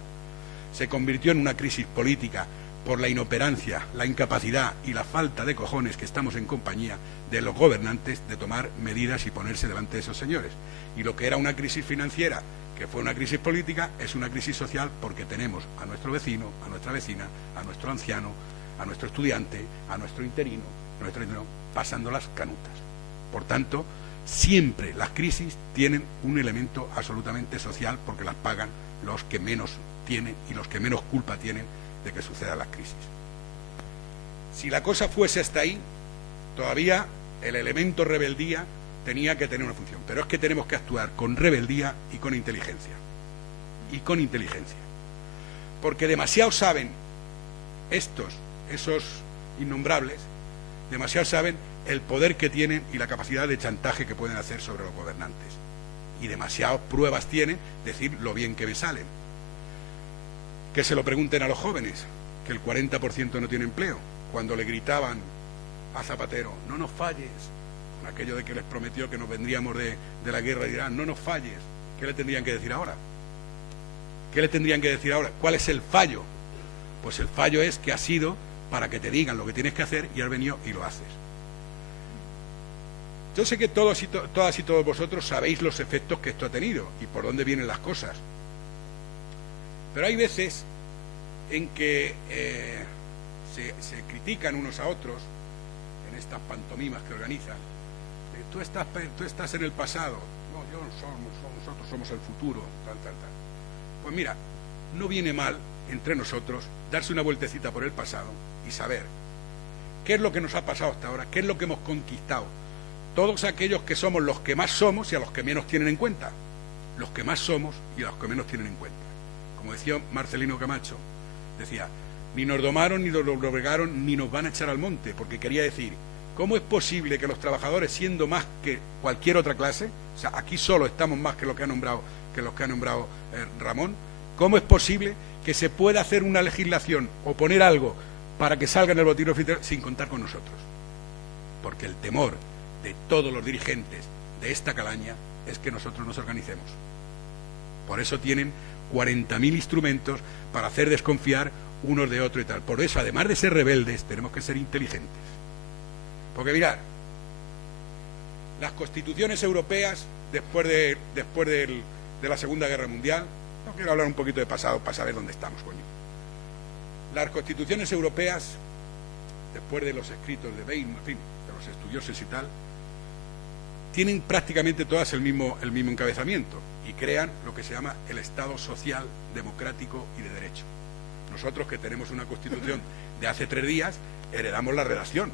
se convirtió en una crisis política por la inoperancia, la incapacidad y la falta de cojones que estamos en compañía de los gobernantes de tomar medidas y ponerse delante de esos señores. Y lo que era una crisis financiera, que fue una crisis política, es una crisis social porque tenemos a nuestro vecino, a nuestra vecina, a nuestro anciano, a nuestro estudiante, a nuestro interino, pasando las canutas. Por tanto, siempre las crisis tienen un elemento absolutamente social porque las pagan los que menos tienen y los que menos culpa tienen de que sucedan las crisis. Si la cosa fuese hasta ahí, todavía el elemento rebeldía tenía que tener una función. Pero es que tenemos que actuar con rebeldía y con inteligencia. Y con inteligencia. Porque demasiado saben esos innombrables, demasiado saben el poder que tienen y la capacidad de chantaje que pueden hacer sobre los gobernantes. Y demasiadas pruebas tienen de decir lo bien que me salen. Que se lo pregunten a los jóvenes, que el 40% no tiene empleo, cuando le gritaban a Zapatero, no nos falles, con aquello de que les prometió que nos vendríamos de la guerra de Irán, no nos falles. ¿Qué le tendrían que decir ahora? ¿Qué le tendrían que decir ahora? ¿Cuál es el fallo? Pues el fallo es que ha sido para que te digan lo que tienes que hacer y has venido y lo haces. Yo sé que todas y todos vosotros sabéis los efectos que esto ha tenido y por dónde vienen las cosas. Pero hay veces en que se critican unos a otros en estas pantomimas que organizan. Tú estás en el pasado. No, nosotros somos el futuro, tal. Pues mira, no viene mal entre nosotros darse una vueltecita por el pasado y saber qué es lo que nos ha pasado hasta ahora, qué es lo que hemos conquistado. Todos aquellos que somos los que más somos y a los que menos tienen en cuenta. Los que más somos y a los que menos tienen en cuenta. Como decía Marcelino Camacho, decía, ni nos domaron, ni nos doblegaron, ni nos van a echar al monte, porque quería decir, ¿cómo es posible que los trabajadores, siendo más que cualquier otra clase, o sea, aquí solo estamos más que los que ha nombrado Ramón, ¿cómo es posible que se pueda hacer una legislación o poner algo para que salga en el boletín oficial sin contar con nosotros? Porque el temor de todos los dirigentes de esta calaña es que nosotros nos organicemos. Por eso tienen 40.000 instrumentos para hacer desconfiar unos de otros y tal. Por eso, además de ser rebeldes, tenemos que ser inteligentes. Porque mirad, las constituciones europeas, después de la Segunda Guerra Mundial, no quiero hablar un poquito de pasado para saber dónde estamos, coño. Las constituciones europeas, después de los escritos de Weimar, en fin, de los estudiosos y tal, tienen prácticamente todas el mismo encabezamiento y crean lo que se llama el Estado social, democrático y de derecho. Nosotros, que tenemos una constitución de hace 3 días, heredamos la redacción.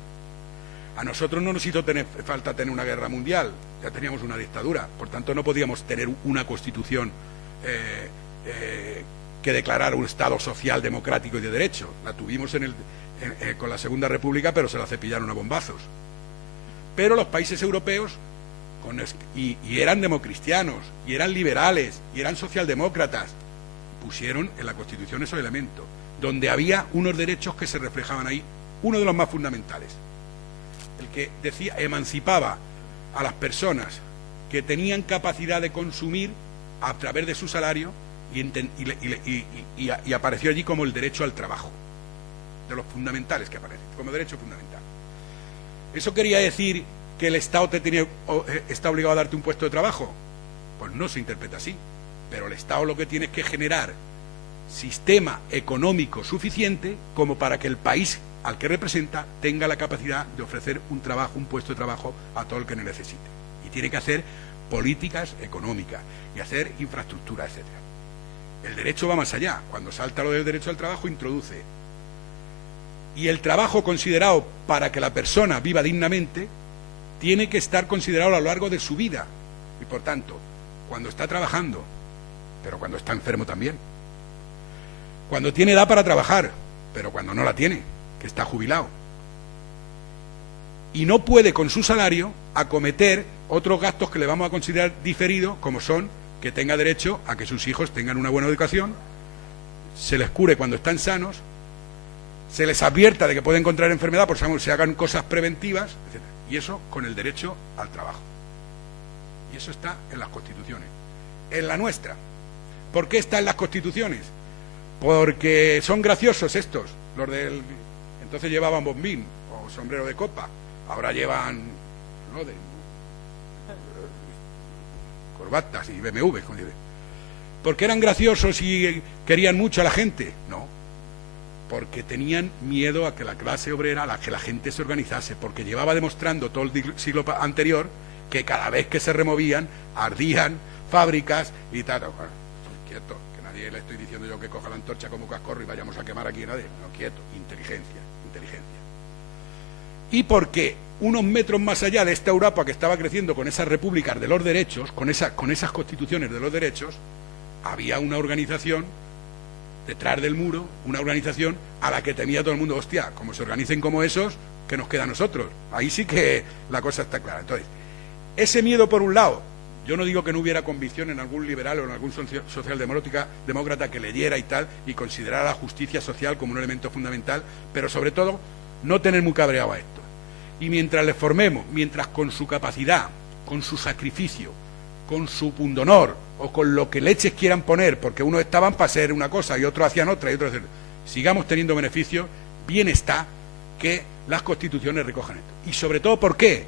A nosotros no nos hizo falta tener una guerra mundial, ya teníamos una dictadura, por tanto no podíamos tener una constitución que declarara un Estado social, democrático y de derecho. La tuvimos con la Segunda República, pero se la cepillaron a bombazos. Pero los países europeos, y eran democristianos, y eran liberales, y eran socialdemócratas, pusieron en la Constitución esos elementos, donde había unos derechos que se reflejaban ahí, uno de los más fundamentales, el que decía, emancipaba a las personas que tenían capacidad de consumir a través de su salario, y apareció allí como el derecho al trabajo, de los fundamentales que aparecen, como derecho fundamental. Eso quería decir que el Estado está obligado a darte un puesto de trabajo. Pues no se interpreta así, pero el Estado lo que tiene es que generar sistema económico suficiente como para que el país al que representa tenga la capacidad de ofrecer un puesto de trabajo a todo el que lo necesite. Y tiene que hacer políticas económicas y hacer infraestructura, etc. El derecho va más allá. Cuando salta lo del derecho al trabajo, introduce. Y el trabajo considerado para que la persona viva dignamente tiene que estar considerado a lo largo de su vida. Y por tanto, cuando está trabajando, pero cuando está enfermo también. Cuando tiene edad para trabajar, pero cuando no la tiene, que está jubilado. Y no puede con su salario acometer otros gastos que le vamos a considerar diferidos, como son que tenga derecho a que sus hijos tengan una buena educación, se les cure cuando están sanos, se les advierta de que pueden contraer enfermedad, por ejemplo, se hagan cosas preventivas, etc. Y eso con el derecho al trabajo. Y eso está en las constituciones. En la nuestra. ¿Por qué está en las constituciones? Porque son graciosos estos, los del... Entonces llevaban bombín o sombrero de copa, ahora llevan corbatas y BMWs. ¿Porque eran graciosos y querían mucho a la gente? No. Porque tenían miedo a que la clase obrera, a que la gente se organizase, porque llevaba demostrando todo el siglo anterior que cada vez que se removían, ardían fábricas y tal. Bueno, quieto, que nadie le estoy diciendo yo que coja la antorcha como cascorro y vayamos a quemar aquí a nadie. No, quieto, inteligencia. y porque unos metros más allá de esta Europa que estaba creciendo con esas repúblicas de los derechos, con esas constituciones de los derechos, había una organización detrás del muro, una organización a la que temía todo el mundo. Hostia, como se organicen como esos, ¿qué nos queda a nosotros? Ahí sí que la cosa está clara. Entonces, ese miedo por un lado, yo no digo que no hubiera convicción en algún liberal o en algún socialdemócrata que leyera y tal, y considerara la justicia social como un elemento fundamental, pero sobre todo, no tener muy cabreado a esto. Y mientras les formemos, mientras con su capacidad, con su sacrificio, con su pundonor, o con lo que leches quieran poner, porque unos estaban para hacer una cosa y otros hacían otra y otros hacían, sigamos teniendo beneficios, bien está que las constituciones recojan esto. Y sobre todo, ¿por qué?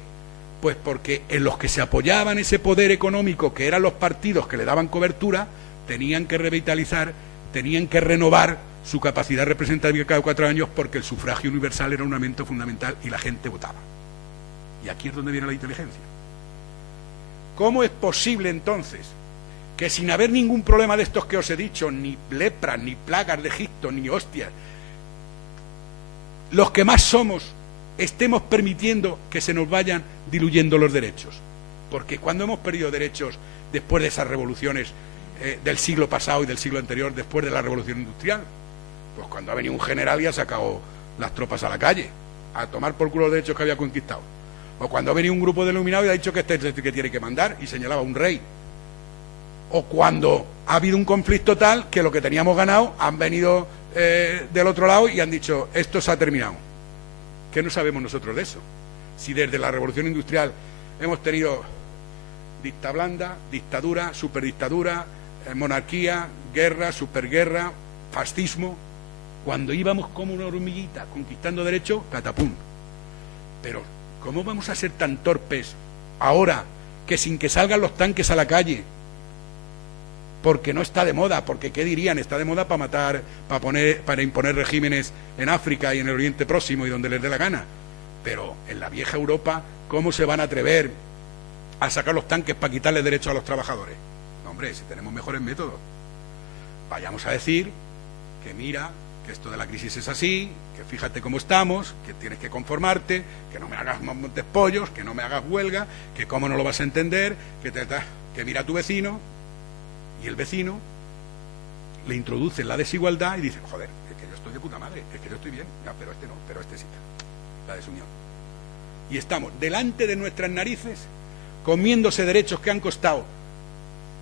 Pues porque en los que se apoyaban ese poder económico, que eran los partidos que le daban cobertura, tenían que revitalizar, tenían que renovar su capacidad representativa cada 4 años, porque el sufragio universal era un elemento fundamental y la gente votaba. Y aquí es donde viene la inteligencia. ¿Cómo es posible entonces que sin haber ningún problema de estos que os he dicho, ni lepras, ni plagas de Egipto, ni hostias, los que más somos estemos permitiendo que se nos vayan diluyendo los derechos? Porque cuando hemos perdido derechos después de esas revoluciones del siglo pasado y del siglo anterior, después de la revolución industrial, pues cuando ha venido un general y ha sacado las tropas a la calle a tomar por culo los derechos que había conquistado, o cuando ha venido un grupo de iluminados y ha dicho que este es el que tiene que mandar y señalaba a un rey, o cuando ha habido un conflicto tal que lo que teníamos ganado han venido del otro lado y han dicho esto se ha terminado. ¿Qué no sabemos nosotros de eso? Si desde la revolución industrial hemos tenido dicta blanda, dictadura, superdictadura, monarquía, guerra, superguerra, fascismo, cuando íbamos como una hormiguita conquistando derechos, catapum. Pero ¿cómo vamos a ser tan torpes ahora que sin que salgan los tanques a la calle, porque no está de moda, porque ¿qué dirían? Está de moda para matar, para imponer regímenes en África y en el Oriente Próximo y donde les dé la gana. Pero en la vieja Europa, ¿cómo se van a atrever a sacar los tanques para quitarle derechos a los trabajadores? No, hombre, si tenemos mejores métodos. Vayamos a decir que mira, que esto de la crisis es así, que fíjate cómo estamos, que tienes que conformarte, que no me hagas montes pollos, que no me hagas huelga, que cómo no lo vas a entender, que mira a tu vecino, y el vecino le introduce la desigualdad y dice, joder, es que yo estoy de puta madre, es que yo estoy bien, no, pero este no, pero este sí está, la desunión. Y estamos delante de nuestras narices comiéndose derechos que han costado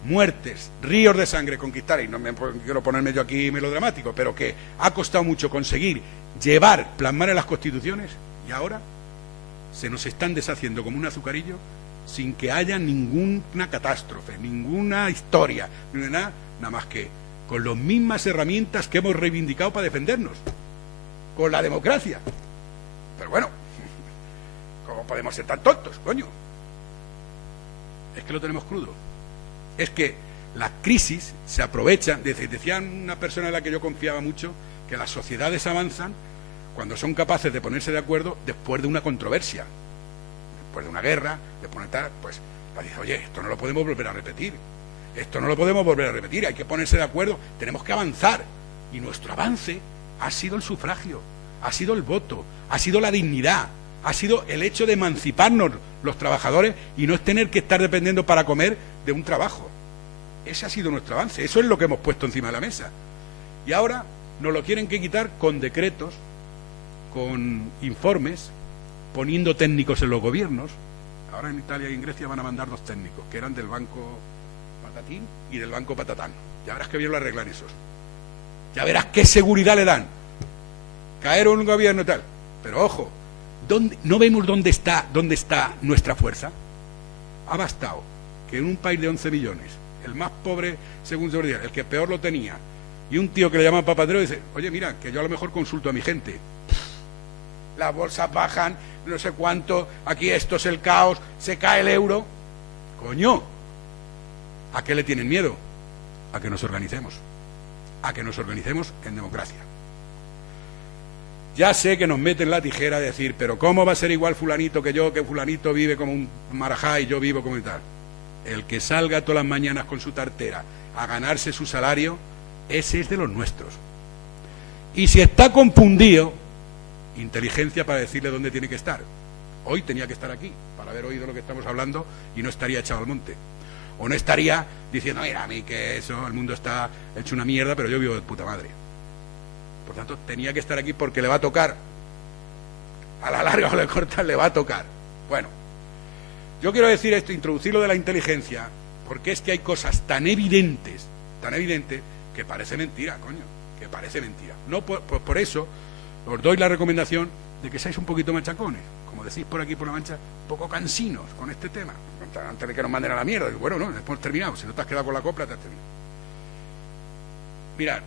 muertes, ríos de sangre conquistar, y no me quiero ponerme yo aquí melodramático, pero que ha costado mucho conseguir plasmar en las constituciones, y ahora se nos están deshaciendo como un azucarillo sin que haya ninguna catástrofe, ninguna historia, nada más que con las mismas herramientas que hemos reivindicado para defendernos, con la democracia. Pero bueno, ¿cómo podemos ser tan tontos, coño? Es que lo tenemos crudo. Es que las crisis se aprovechan, decía una persona en la que yo confiaba mucho, que las sociedades avanzan cuando son capaces de ponerse de acuerdo después de una controversia, después de una guerra, de poner tal, pues dice, oye, esto no lo podemos volver a repetir, hay que ponerse de acuerdo, tenemos que avanzar, y nuestro avance ha sido el sufragio, ha sido el voto, ha sido la dignidad, ha sido el hecho de emanciparnos los trabajadores y no es tener que estar dependiendo para comer de un trabajo. Ese ha sido nuestro avance, eso es lo que hemos puesto encima de la mesa. Y ahora nos lo quieren que quitar con decretos, con informes, poniendo técnicos en los gobiernos. Ahora en Italia y en Grecia van a mandar 2 técnicos, que eran del banco Patatín y del banco Patatán. Ya verás que bien lo arreglan esos. Ya verás qué seguridad le dan. Caer en un gobierno y tal. Pero ojo, ¿no vemos dónde está nuestra fuerza? Ha bastado que en un país de 11 millones, el más pobre según seguridad, el que peor lo tenía, y un tío que le llama papatero dice, oye, mira, que yo a lo mejor consulto a mi gente. Las bolsas bajan, no sé cuánto, aquí esto es el caos, se cae el euro. Coño, ¿a qué le tienen miedo? A que nos organicemos. A que nos organicemos en democracia. Ya sé que nos meten la tijera de decir, pero ¿cómo va a ser igual fulanito que yo, que fulanito vive como un marajá y yo vivo como tal? El que salga todas las mañanas con su tartera a ganarse su salario, ese es de los nuestros. Y si está confundido, inteligencia para decirle dónde tiene que estar. Hoy tenía que estar aquí para haber oído lo que estamos hablando y no estaría echado al monte. O no estaría diciendo, mira, a mí que eso, el mundo está hecho una mierda, pero yo vivo de puta madre. Por tanto, tenía que estar aquí porque le va a tocar. A la larga o a la corta le va a tocar. Bueno, yo quiero decir esto, introducir lo de la inteligencia, porque es que hay cosas tan evidentes, que parece mentira, coño, que parece mentira. No, por eso os doy la recomendación de que seáis un poquito machacones, como decís por aquí por la Mancha, un poco cansinos con este tema, antes de que nos manden a la mierda. Bueno, no, hemos terminado, si no te has quedado con la copla, te has terminado. Mirad,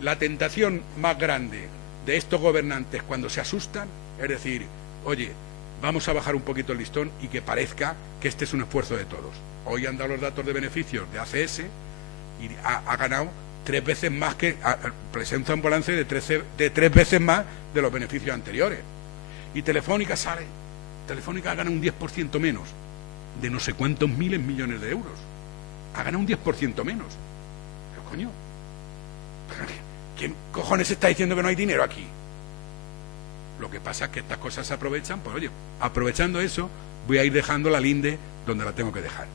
la tentación más grande de estos gobernantes cuando se asustan es decir, oye, vamos a bajar un poquito el listón y que parezca que este es un esfuerzo de todos. Hoy han dado los datos de beneficios de ACS y ha ganado 3 veces más que, presenta un balance de 3 veces más de los beneficios anteriores. Y Telefónica sale, Telefónica ha ganado un 10% menos, de no sé cuántos miles millones de euros. Ha ganado un 10% menos. Pero coño, ¿quién cojones está diciendo que no hay dinero aquí? Lo que pasa es que estas cosas se aprovechan, pues oye, aprovechando eso, voy a ir dejando la linde donde la tengo que dejar.